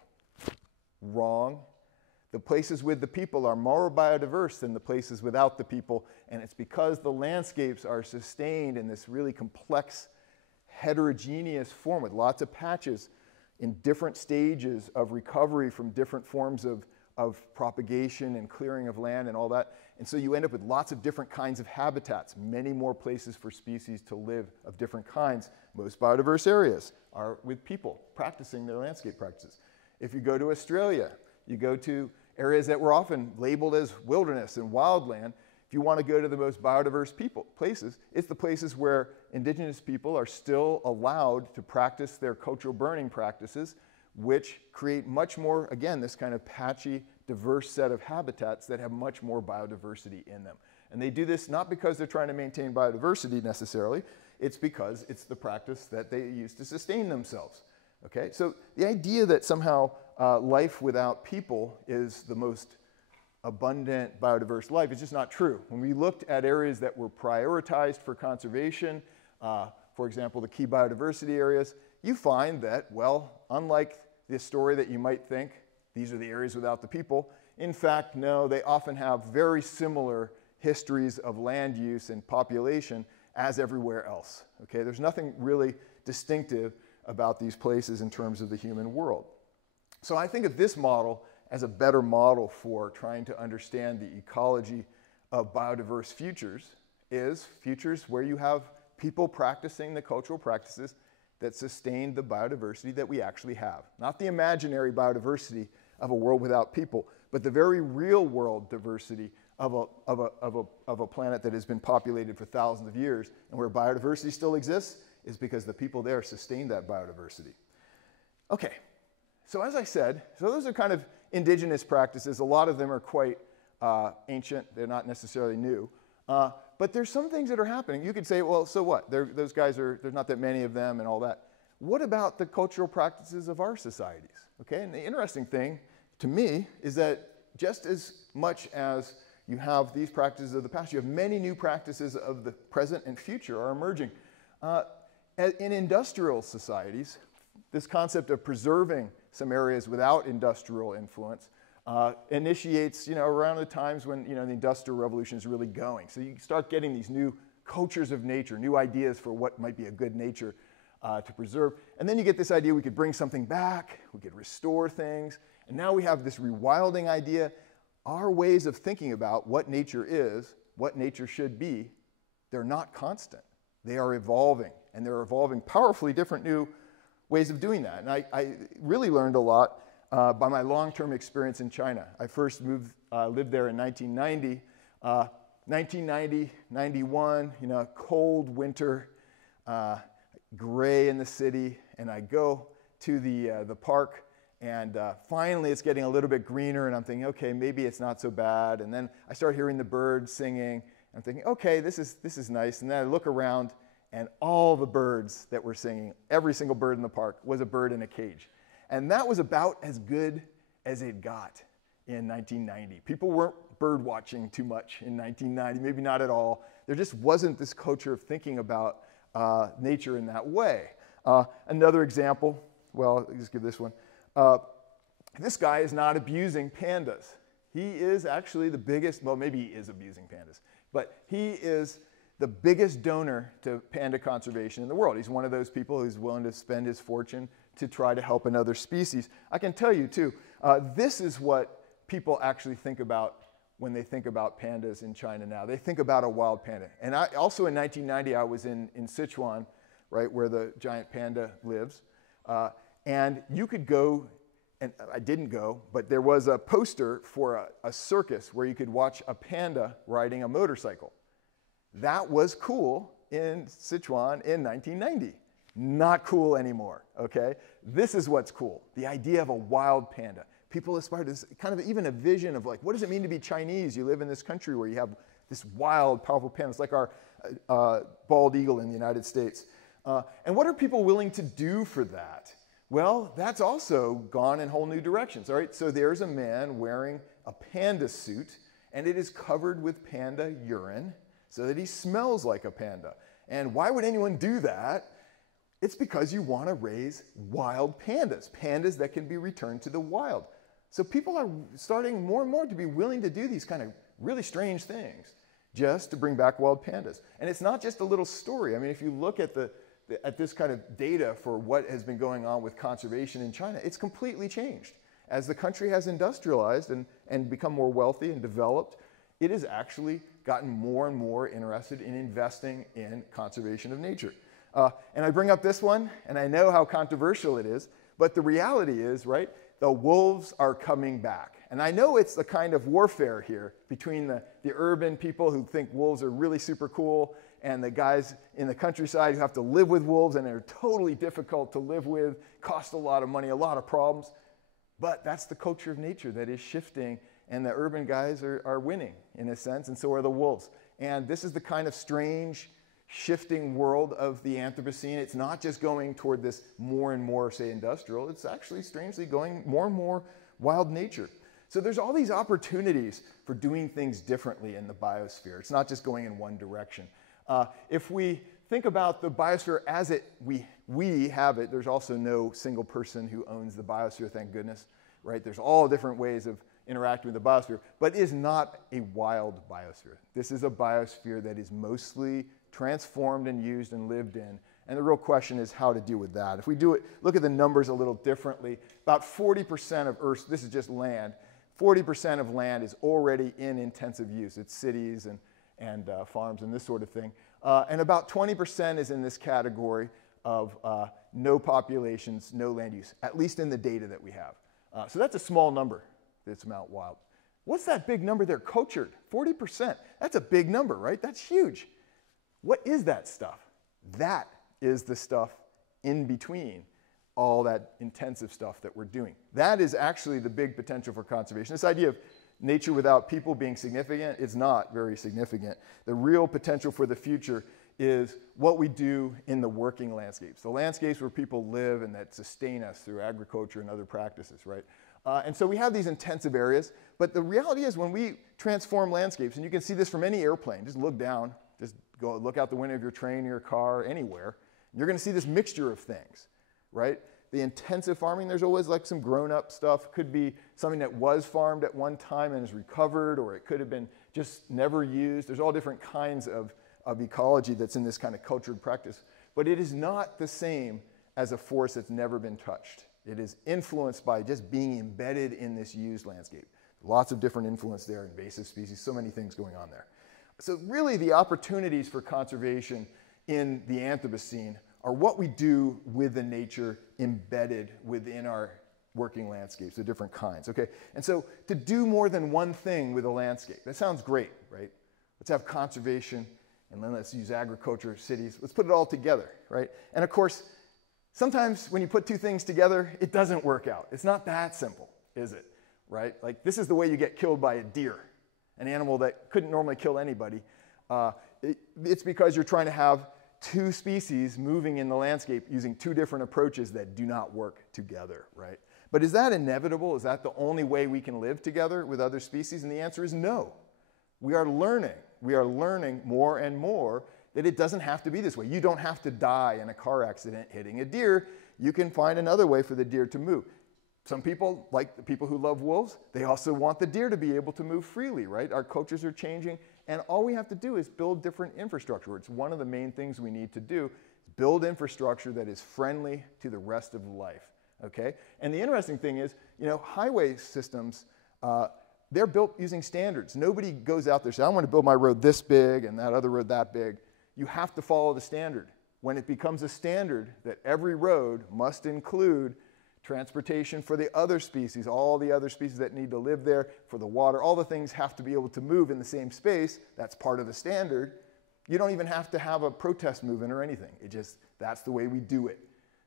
Wrong. The places with the people are more biodiverse than the places without the people, and it's because the landscapes are sustained in this really complex, heterogeneous form with lots of patches in different stages of recovery from different forms of of propagation and clearing of land and all that. And so you end up with lots of different kinds of habitats, many more places for species to live of different kinds. Most biodiverse areas are with people practicing their landscape practices. If you go to Australia, you go to areas that were often labeled as wilderness and wildland. If you want to go to the most biodiverse places, it's the places where indigenous people are still allowed to practice their cultural burning practices, which create much more, again, this kind of patchy, diverse set of habitats that have much more biodiversity in them. And they do this not because they're trying to maintain biodiversity necessarily, it's because it's the practice that they use to sustain themselves. Okay? So the idea that somehow life without people is the most abundant biodiverse life is just not true. When we looked at areas that were prioritized for conservation, for example, the key biodiversity areas, you find that, well, unlike the story that you might think, these are the areas without the people, in fact, no, they often have very similar histories of land use and population as everywhere else. Okay? There's nothing really distinctive about these places in terms of the human world. So I think of this model as a better model for trying to understand the ecology of biodiverse futures is futures where you have people practicing the cultural practices that sustain the biodiversity that we actually have. Not the imaginary biodiversity of a world without people, but the very real world diversity of a planet that has been populated for thousands of years, and where biodiversity still exists is because the people there sustain that biodiversity. Okay, so as I said, so those are kind of indigenous practices. A lot of them are quite ancient. They're not necessarily new. But there's some things that are happening. You could say, well, so what? Those guys there's not that many of them and all that. What about the cultural practices of our societies? Okay, and the interesting thing to me is that just as much as you have these practices of the past, you have many new practices of the present and future are emerging. In industrial societies, this concept of preserving some areas without industrial influence initiates, around the times when, the Industrial Revolution is really going. So you start getting these new cultures of nature, new ideas for what might be a good nature to preserve. And then you get this idea we could bring something back, we could restore things. And now we have this rewilding idea. Our ways of thinking about what nature is, what nature should be, they're not constant. They are evolving, and they're evolving powerfully different new ways of doing that. And I really learned a lot by my long-term experience in China. I first lived there in 1990. 1990, 91, cold winter, gray in the city, and I go to the park, and finally it's getting a little bit greener, and I'm thinking, okay, maybe it's not so bad. And then I start hearing the birds singing. I'm thinking, okay, this is nice. And then I look around, and all the birds that were singing, every single bird in the park was a bird in a cage. And that was about as good as it got in 1990. People weren't bird watching too much in 1990, maybe not at all. There just wasn't this culture of thinking about nature in that way. Another example, well, I'll just give this one. This guy is not abusing pandas. He is actually the biggest, well, maybe he is abusing pandas, but he is the biggest donor to panda conservation in the world. He's one of those people who's willing to spend his fortune to try to help another species. I can tell you, too, this is what people actually think about when they think about pandas in China now. They think about a wild panda. And also in 1990, I was in Sichuan, right, where the giant panda lives. And you could go, and I didn't go, but there was a poster for a circus where you could watch a panda riding a motorcycle. That was cool in Sichuan in 1990. Not cool anymore, okay? This is what's cool, the idea of a wild panda. People aspire to this kind of even a vision of like, what does it mean to be Chinese? You live in this country where you have this wild, powerful panda. It's like our bald eagle in the United States. And what are people willing to do for that? Well, that's also gone in whole new directions, all right? So there's a man wearing a panda suit, and it is covered with panda urine so that he smells like a panda. And why would anyone do that? It's because you want to raise wild pandas, pandas that can be returned to the wild. So people are starting more and more to be willing to do these kind of really strange things just to bring back wild pandas. And it's not just a little story. I mean, if you look at this kind of data for what has been going on with conservation in China, it's completely changed. As the country has industrialized and become more wealthy and developed, it has actually gotten more and more interested in investing in conservation of nature. And I bring up this one, and I know how controversial it is, but the reality is, right, the wolves are coming back. And I know it's a kind of warfare here between the urban people who think wolves are really super cool and the guys in the countryside who have to live with wolves and they're totally difficult to live with, cost a lot of money, a lot of problems. But that's the culture of nature that is shifting, and the urban guys are winning in a sense, and so are the wolves. And this is the kind of strange, shifting world of the Anthropocene. It's not just going toward this more and more, say, industrial. It's actually strangely going more and more wild nature. So there's all these opportunities for doing things differently in the biosphere. It's not just going in one direction. If we think about the biosphere as we have it, there's also no single person who owns the biosphere, thank goodness, right? There's all different ways of interacting with the biosphere, but it is not a wild biosphere. This is a biosphere that is mostly transformed and used and lived in. And the real question is how to deal with that. If we do it, look at the numbers a little differently, about 40% of Earth, this is just land, 40% of land is already in intensive use. It's cities and farms and this sort of thing. And about 20% is in this category of no populations, no land use, at least in the data that we have. So that's a small number that's Mount Wild. What's that big number there? Cultured, 40%. That's a big number, right? That's huge. What is that stuff? That is the stuff in between all that intensive stuff that we're doing. That is actually the big potential for conservation. This idea of nature without people being significant is not very significant. The real potential for the future is what we do in the working landscapes, the landscapes where people live and that sustain us through agriculture and other practices, right? And so we have these intensive areas, but the reality is when we transform landscapes, and you can see this from any airplane, just look down, just go look out the window of your train, your car, anywhere, you're going to see this mixture of things, right? The intensive farming, there's always like some grown-up stuff. Could be something that was farmed at one time and is recovered, or it could have been just never used. There's all different kinds of ecology that's in this kind of cultured practice. But it is not the same as a force that's never been touched. It is influenced by just being embedded in this used landscape. Lots of different influence there, invasive species, so many things going on there. So really the opportunities for conservation in the Anthropocene are what we do with the nature embedded within our working landscapes, the different kinds, okay? And so to do more than one thing with a landscape, that sounds great, right? Let's have conservation, and then let's use agriculture, cities, let's put it all together, right? And of course, sometimes when you put two things together, it doesn't work out. It's not that simple, is it, right? Like this is the way you get killed by a deer, an animal that couldn't normally kill anybody. It's because you're trying to have two species moving in the landscape using two different approaches that do not work together, right? But is that inevitable? Is that the only way we can live together with other species? And the answer is no. We are learning more and more that it doesn't have to be this way. You don't have to die in a car accident hitting a deer. You can find another way for the deer to move. Some people, like the people who love wolves, they also want the deer to be able to move freely, right? Our cultures are changing, and all we have to do is build different infrastructure. It's one of the main things we need to do, is build infrastructure that is friendly to the rest of life, okay? And the interesting thing is, you know, highway systems, they're built using standards. Nobody goes out there and says, I want to build my road this big and that other road that big. You have to follow the standard. When it becomes a standard that every road must include transportation for the other species, all the other species that need to live there, for the water, all the things have to be able to move in the same space. That's part of the standard. You don't even have to have a protest movement or anything. It just, that's the way we do it.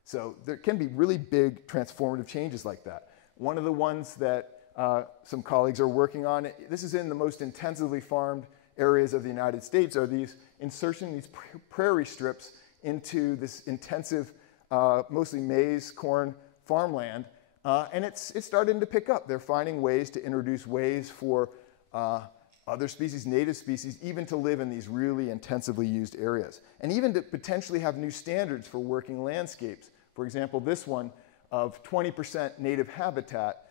So there can be really big transformative changes like that. One of the ones that some colleagues are working on, this is in the most intensively farmed areas of the United States, are these insertion, these prairie strips into this intensive, mostly maize, corn, farmland, and it's starting to pick up. They're finding ways to introduce ways for other species, native species, even to live in these really intensively used areas. And even to potentially have new standards for working landscapes. For example, this one of 20% native habitat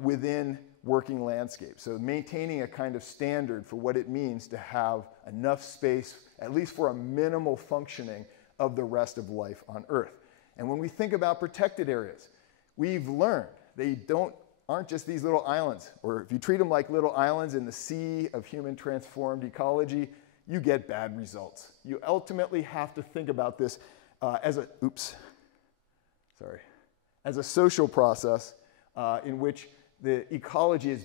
within working landscapes. So maintaining a kind of standard for what it means to have enough space, at least for a minimal functioning of the rest of life on Earth. And when we think about protected areas, we've learned they don't aren't just these little islands, or if you treat them like little islands in the sea of human transformed ecology, you get bad results. You ultimately have to think about this as a social process in which the ecology is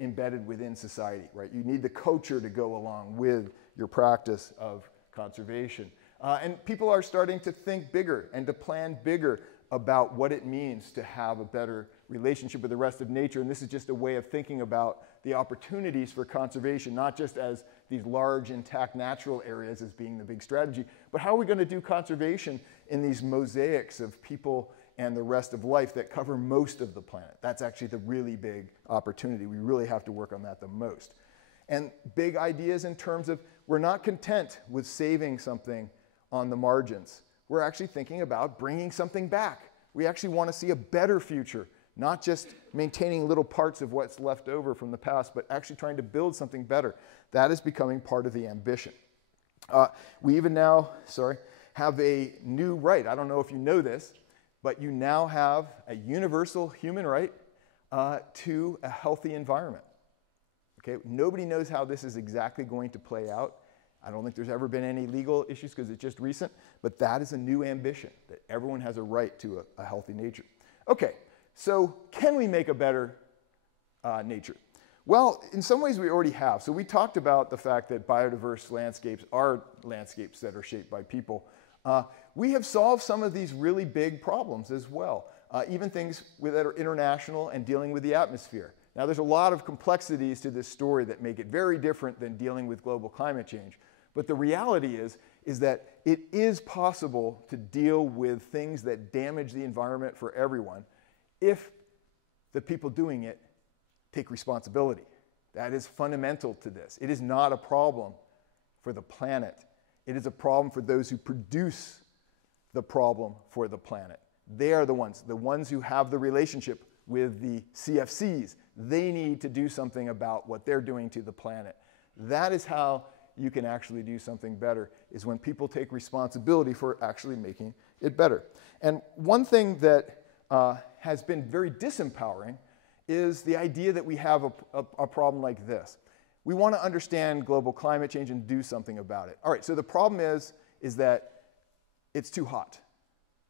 embedded within society, right? You need the culture to go along with your practice of conservation. And people are starting to think bigger and to plan bigger about what it means to have a better relationship with the rest of nature. And this is just a way of thinking about the opportunities for conservation, not just as these large intact natural areas as being the big strategy, but how are we going to do conservation in these mosaics of people and the rest of life that cover most of the planet? That's actually the really big opportunity. We really have to work on that the most. And big ideas in terms of we're not content with saving something on the margins. We're actually thinking about bringing something back. We actually want to see a better future, not just maintaining little parts of what's left over from the past, but actually trying to build something better. That is becoming part of the ambition. We even now, have a new right. I don't know if you know this, but you now have a universal human right to a healthy environment. Okay? Nobody knows how this is exactly going to play out. I don't think there's ever been any legal issues because it's just recent, but that is a new ambition, that everyone has a right to a healthy nature. Okay, so can we make a better nature? Well, in some ways we already have. So we talked about the fact that biodiverse landscapes are landscapes that are shaped by people. We have solved some of these really big problems as well, even things that are international and dealing with the atmosphere. Now, there's a lot of complexities to this story that make it very different than dealing with global climate change. But the reality is that it is possible to deal with things that damage the environment for everyone if the people doing it take responsibility. That is fundamental to this. It is not a problem for the planet. It is a problem for those who produce the problem for the planet. They are the ones who have the relationship with the CFCs. They need to do something about what they're doing to the planet. That is how you can actually do something better, is when people take responsibility for actually making it better. And one thing that has been very disempowering is the idea that we have a problem like this. We want to understand global climate change and do something about it. All right, so the problem is that it's too hot.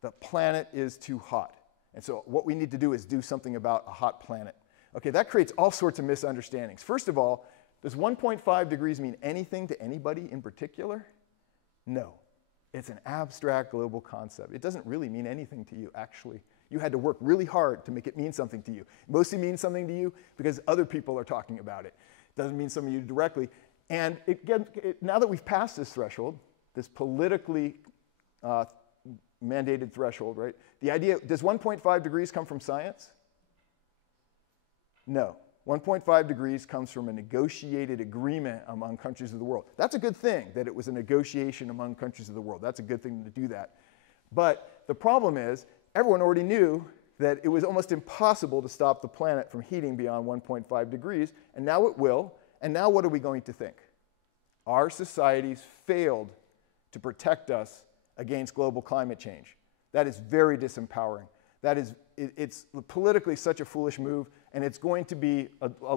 The planet is too hot. And so what we need to do is do something about a hot planet. Okay, that creates all sorts of misunderstandings. First of all, does 1.5 degrees mean anything to anybody in particular? No. It's an abstract global concept. It doesn't really mean anything to you, actually. You had to work really hard to make it mean something to you. It mostly means something to you because other people are talking about it. It doesn't mean something to you directly. And now that we've passed this threshold, this politically mandated threshold, right? The idea, does 1.5 degrees come from science? No. 1.5 degrees comes from a negotiated agreement among countries of the world. That's a good thing, that it was a negotiation among countries of the world. That's a good thing to do that. But the problem is, everyone already knew that it was almost impossible to stop the planet from heating beyond 1.5 degrees, and now it will. And now what are we going to think? Our societies failed to protect us against global climate change. That is very disempowering. It's politically such a foolish move, and it's going to be a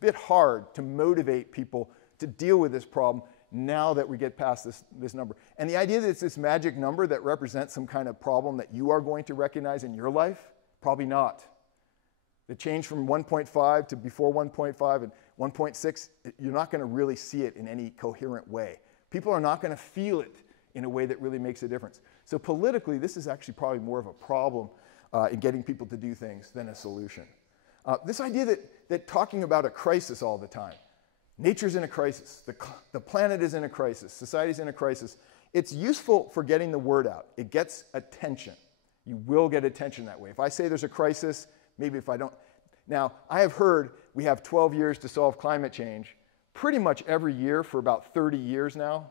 bit hard to motivate people to deal with this problem now that we get past this number. And the idea that it's this magic number that represents some kind of problem that you are going to recognize in your life, probably not. The change from 1.5 to before 1.5 and 1.6, you're not going to really see it in any coherent way. People are not going to feel it in a way that really makes a difference. So politically, this is actually probably more of a problem in getting people to do things than a solution. This idea that talking about a crisis all the time, nature's in a crisis, the planet is in a crisis, society's in a crisis, it's useful for getting the word out. It gets attention. You will get attention that way. If I say there's a crisis, maybe if I don't. Now, I have heard we have 12 years to solve climate change pretty much every year for about 30 years now.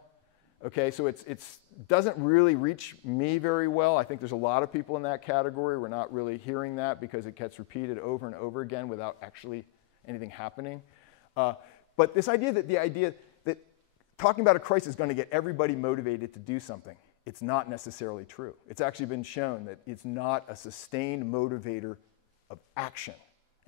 Okay, so it doesn't really reach me very well. I think there's a lot of people in that category. We're not really hearing that because it gets repeated over and over again without actually anything happening. But this idea that talking about a crisis is going to get everybody motivated to do something, it's not necessarily true. It's actually been shown that it's not a sustained motivator of action.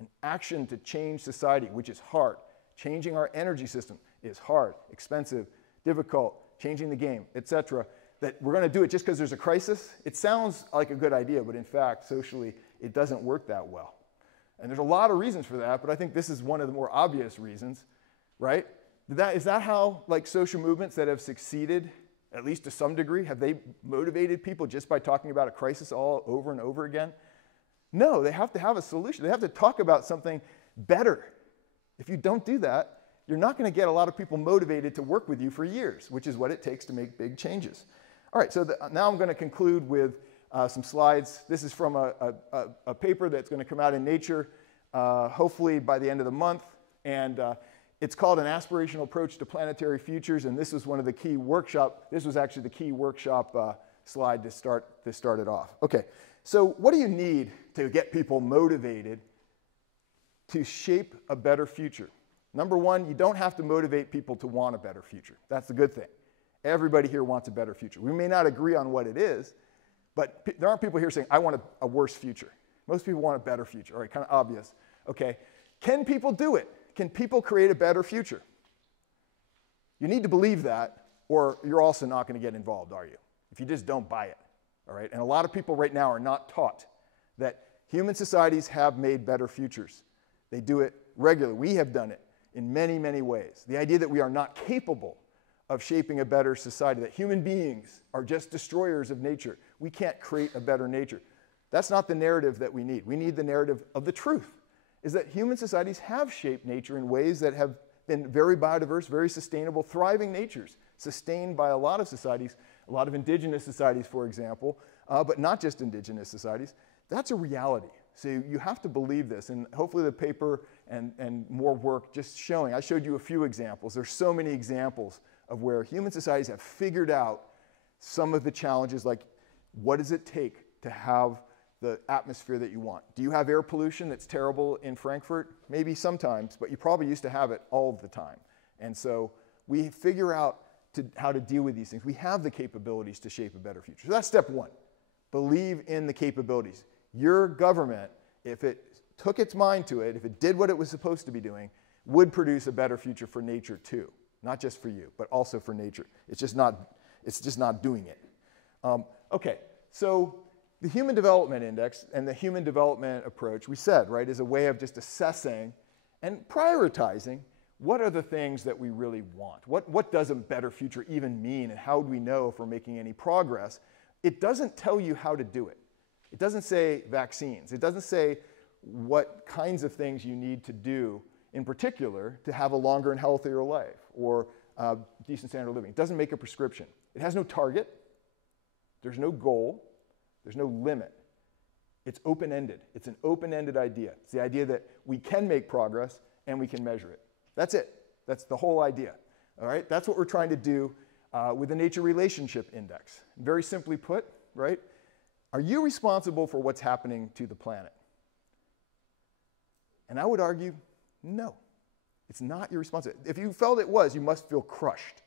an action to change society, which is hard. Changing our energy system is hard, expensive, difficult, changing the game, etc. That we're going to do it just because there's a crisis. It sounds like a good idea, but in fact, socially, it doesn't work that well. And there's a lot of reasons for that, but I think this is one of the more obvious reasons, right? Is that how, like, social movements that have succeeded, at least to some degree, have they motivated people just by talking about a crisis all over and over again? No, they have to have a solution. They have to talk about something better. If you don't do that, you're not going to get a lot of people motivated to work with you for years, which is what it takes to make big changes. All right, so now I'm going to conclude with some slides. This is from a paper that's going to come out in Nature, hopefully by the end of the month. And it's called An Aspirational Approach to Planetary Futures. And this was one of the key workshop. This was actually the key workshop slide to start it off. Okay, so what do you need to get people motivated to shape a better future? Number one, you don't have to motivate people to want a better future. That's the good thing. Everybody here wants a better future. We may not agree on what it is, but there aren't people here saying, I want a worse future. Most people want a better future. All right, kind of obvious. Okay, can people do it? Can people create a better future? You need to believe that, or you're also not going to get involved, are you? If you just don't buy it. All right, and a lot of people right now are not taught that human societies have made better futures. They do it regularly. We have done it in many, many ways. The idea that we are not capable of shaping a better society, that human beings are just destroyers of nature. We can't create a better nature. That's not the narrative that we need. We need the narrative of the truth, is that human societies have shaped nature in ways that have been very biodiverse, very sustainable, thriving natures, sustained by a lot of societies, a lot of indigenous societies, for example, but not just indigenous societies. That's a reality. So you have to believe this, and hopefully the paper and more work just showing. I showed you a few examples. There's so many examples of where human societies have figured out some of the challenges, like what does it take to have the atmosphere that you want? Do you have air pollution that's terrible in Frankfurt? Maybe sometimes, but you probably used to have it all of the time. And so we figure out how to deal with these things. We have the capabilities to shape a better future. So that's step one. Believe in the capabilities. Your government, if it took its mind to it, if it did what it was supposed to be doing, would produce a better future for nature too. Not just for you, but also for nature. It's just not doing it. Okay, so the Human Development Index and the Human Development Approach, we said, right, is a way of just assessing and prioritizing what are the things that we really want. What does a better future even mean, and how do we know if we're making any progress? It doesn't tell you how to do it. It doesn't say vaccines. It doesn't say what kinds of things you need to do in particular to have a longer and healthier life or decent standard of living. It doesn't make a prescription. It has no target. There's no goal. There's no limit. It's open-ended. It's an open-ended idea. It's the idea that we can make progress and we can measure it. That's it. That's the whole idea. All right? That's what we're trying to do with the Nature Relationship Index. Very simply put, right? Are you responsible for what's happening to the planet? And I would argue, no. It's not your responsibility. If you felt it was, you must feel crushed,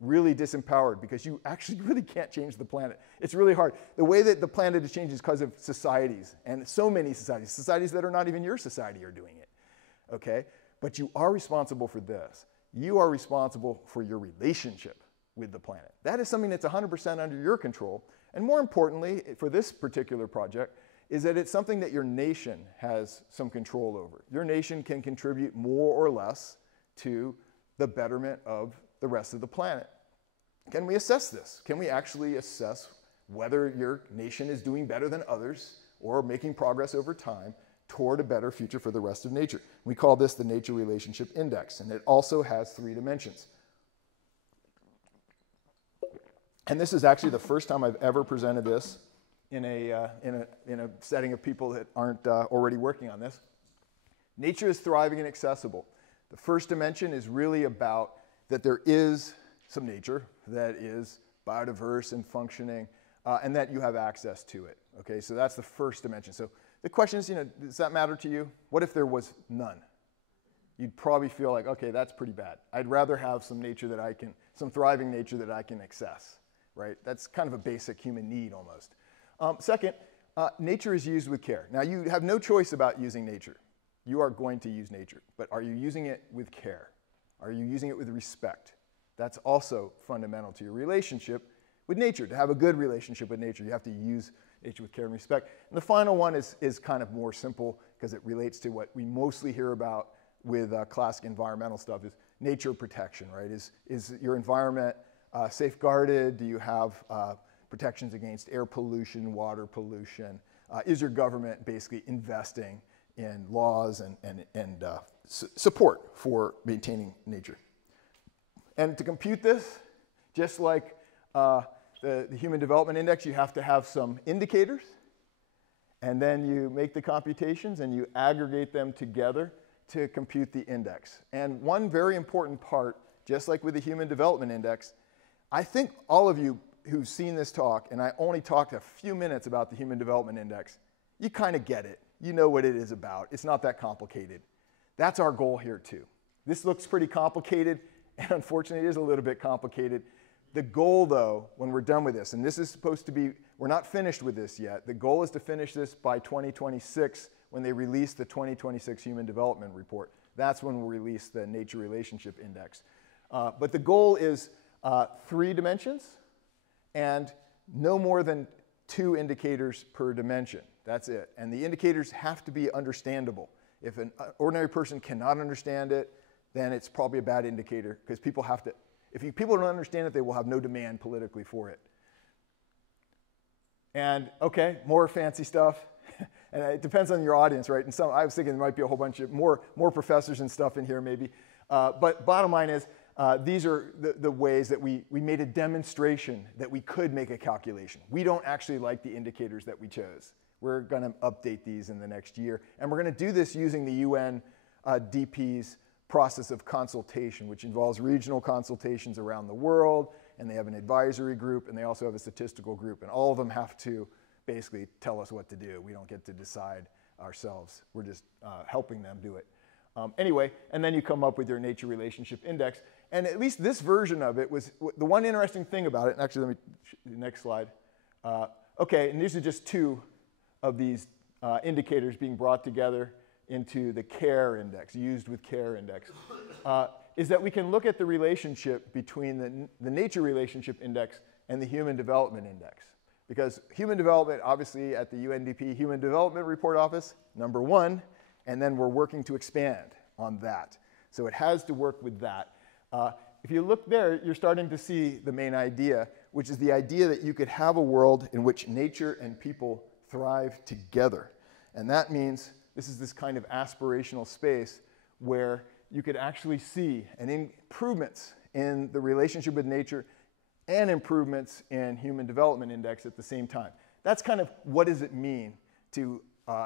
really disempowered, because you actually really can't change the planet. It's really hard. The way that the planet is changed is because of societies, and so many societies. Societies that are not even your society are doing it, okay? But you are responsible for this. You are responsible for your relationship with the planet. That is something that's 100% under your control. And more importantly, for this particular project, is that it's something that your nation has some control over. Your nation can contribute more or less to the betterment of the rest of the planet. Can we assess this? Can we actually assess whether your nation is doing better than others or making progress over time toward a better future for the rest of nature? We call this the Nature Relationship Index, and it also has 3 dimensions. And this is actually the first time I've ever presented this in a setting of people that aren't already working on this. Nature is thriving and accessible. The first dimension is really about that there is some nature that is biodiverse and functioning, and that you have access to it. Okay, so that's the first dimension. So the question is, does that matter to you? What if there was none? You'd probably feel like, okay, that's pretty bad. I'd rather have some nature that some thriving nature that I can access, right? That's kind of a basic human need almost. Second, nature is used with care. Now, you have no choice about using nature. you are going to use nature, but are you using it with care? Are you using it with respect? That's also fundamental to your relationship with nature. To have a good relationship with nature, you have to use nature with care and respect. And the final one is kind of more simple because it relates to what we mostly hear about with classic environmental stuff is nature protection, right? Is your environment safeguarded? Do you have protections against air pollution, water pollution? Is your government basically investing in laws and support for maintaining nature? And to compute this, just like the Human Development Index, you have to have some indicators, and then you make the computations and you aggregate them together to compute the index. And one very important part, just like with the Human Development Index, I think all of you who've seen this talk, and I only talked a few minutes about the Human Development Index, you kind of get it. You know what it is about. It's not that complicated. That's our goal here too. This looks pretty complicated, and unfortunately it is a little bit complicated. The goal though, when we're done with this, and this is supposed to be, we're not finished with this yet, the goal is to finish this by 2026 when they release the 2026 Human Development Report. That's when we'll release the Nature Relationship Index. But the goal is 3 dimensions and no more than 2 indicators per dimension. That's it. And the indicators have to be understandable. If an ordinary person cannot understand it, then it's probably a bad indicator because people have to, if people don't understand it, they will have no demand politically for it. And okay, more fancy stuff. And it depends on your audience, right? And I was thinking there might be a whole bunch of more professors and stuff in here maybe. But bottom line is, these are the ways that we made a demonstration that we could make a calculation. We don't actually like the indicators that we chose. We're going to update these in the next year. And we're going to do this using the UN DP's process of consultation, which involves regional consultations around the world. And they have an advisory group, and they also have a statistical group. And all of them have to basically tell us what to do. We don't get to decide ourselves. We're just helping them do it. Anyway, and then you come up with your Nature Relationship Index. And at least this version of it was, the one interesting thing about it, and actually let me, next slide. Okay, and these are just 2 of these indicators being brought together into the CARE index, used with CARE index, is that we can look at the relationship between the Nature Relationship Index and the Human Development Index. Because human development, obviously at the UNDP Human Development Report Office, #1, and then we're working to expand on that. So it has to work with that. If you look there, you're starting to see the main idea, which is the idea that you could have a world in which nature and people thrive together. And that means this is this kind of aspirational space where you could actually see improvements in the relationship with nature and improvements in Human Development Index at the same time. That's kind of what does it mean to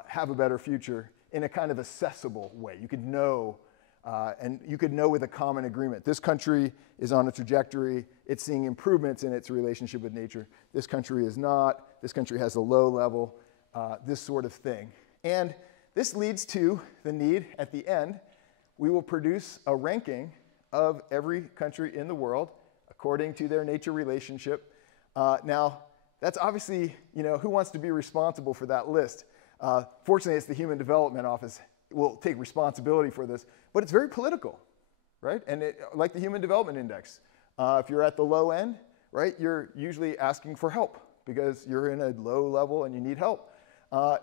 have a better future in a kind of accessible way. You could know, and you could know with a common agreement. This country is on a trajectory. It's seeing improvements in its relationship with nature. This country is not. This country has a low level, this sort of thing. And this leads to the need, at the end, we will produce a ranking of every country in the world according to their nature relationship. Now, that's obviously, who wants to be responsible for that list? Fortunately, it's the Human Development Office will take responsibility for this, but it's very political, right? And like the Human Development Index, if you're at the low end, right, you're usually asking for help because you're in a low level and you need help.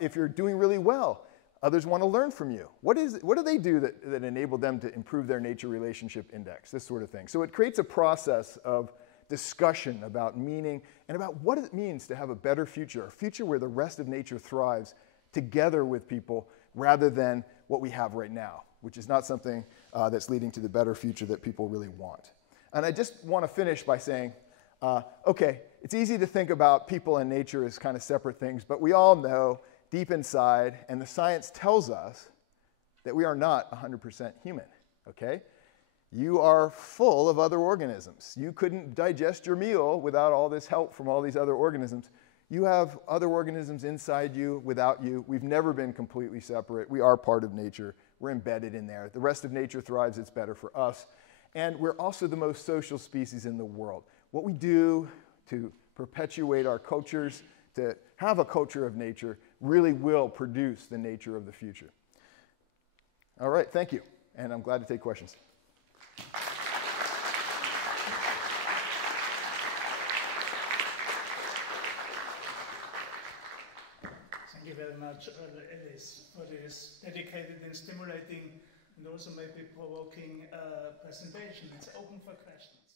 If you're doing really well, others want to learn from you. What do they do that enable them to improve their nature relationship index, this sort of thing? So it creates a process of discussion about meaning and about what it means to have a better future, a future where the rest of nature thrives together with people rather than what we have right now, which is not something that's leading to the better future that people really want. And I just want to finish by saying, okay, it's easy to think about people and nature as kind of separate things, but we all know deep inside, and the science tells us that we are not 100% human, okay? You are full of other organisms. You couldn't digest your meal without all this help from all these other organisms. You have other organisms inside you, without you. We've never been completely separate. We are part of nature. We're embedded in there. The rest of nature thrives. It's better for us. And we're also the most social species in the world. What we do to perpetuate our cultures, to have a culture of nature, really will produce the nature of the future. All right, thank you. And I'm glad to take questions. Thank you very much, Erle Ellis, for this dedicated and stimulating and also maybe provoking presentation. It's open for questions.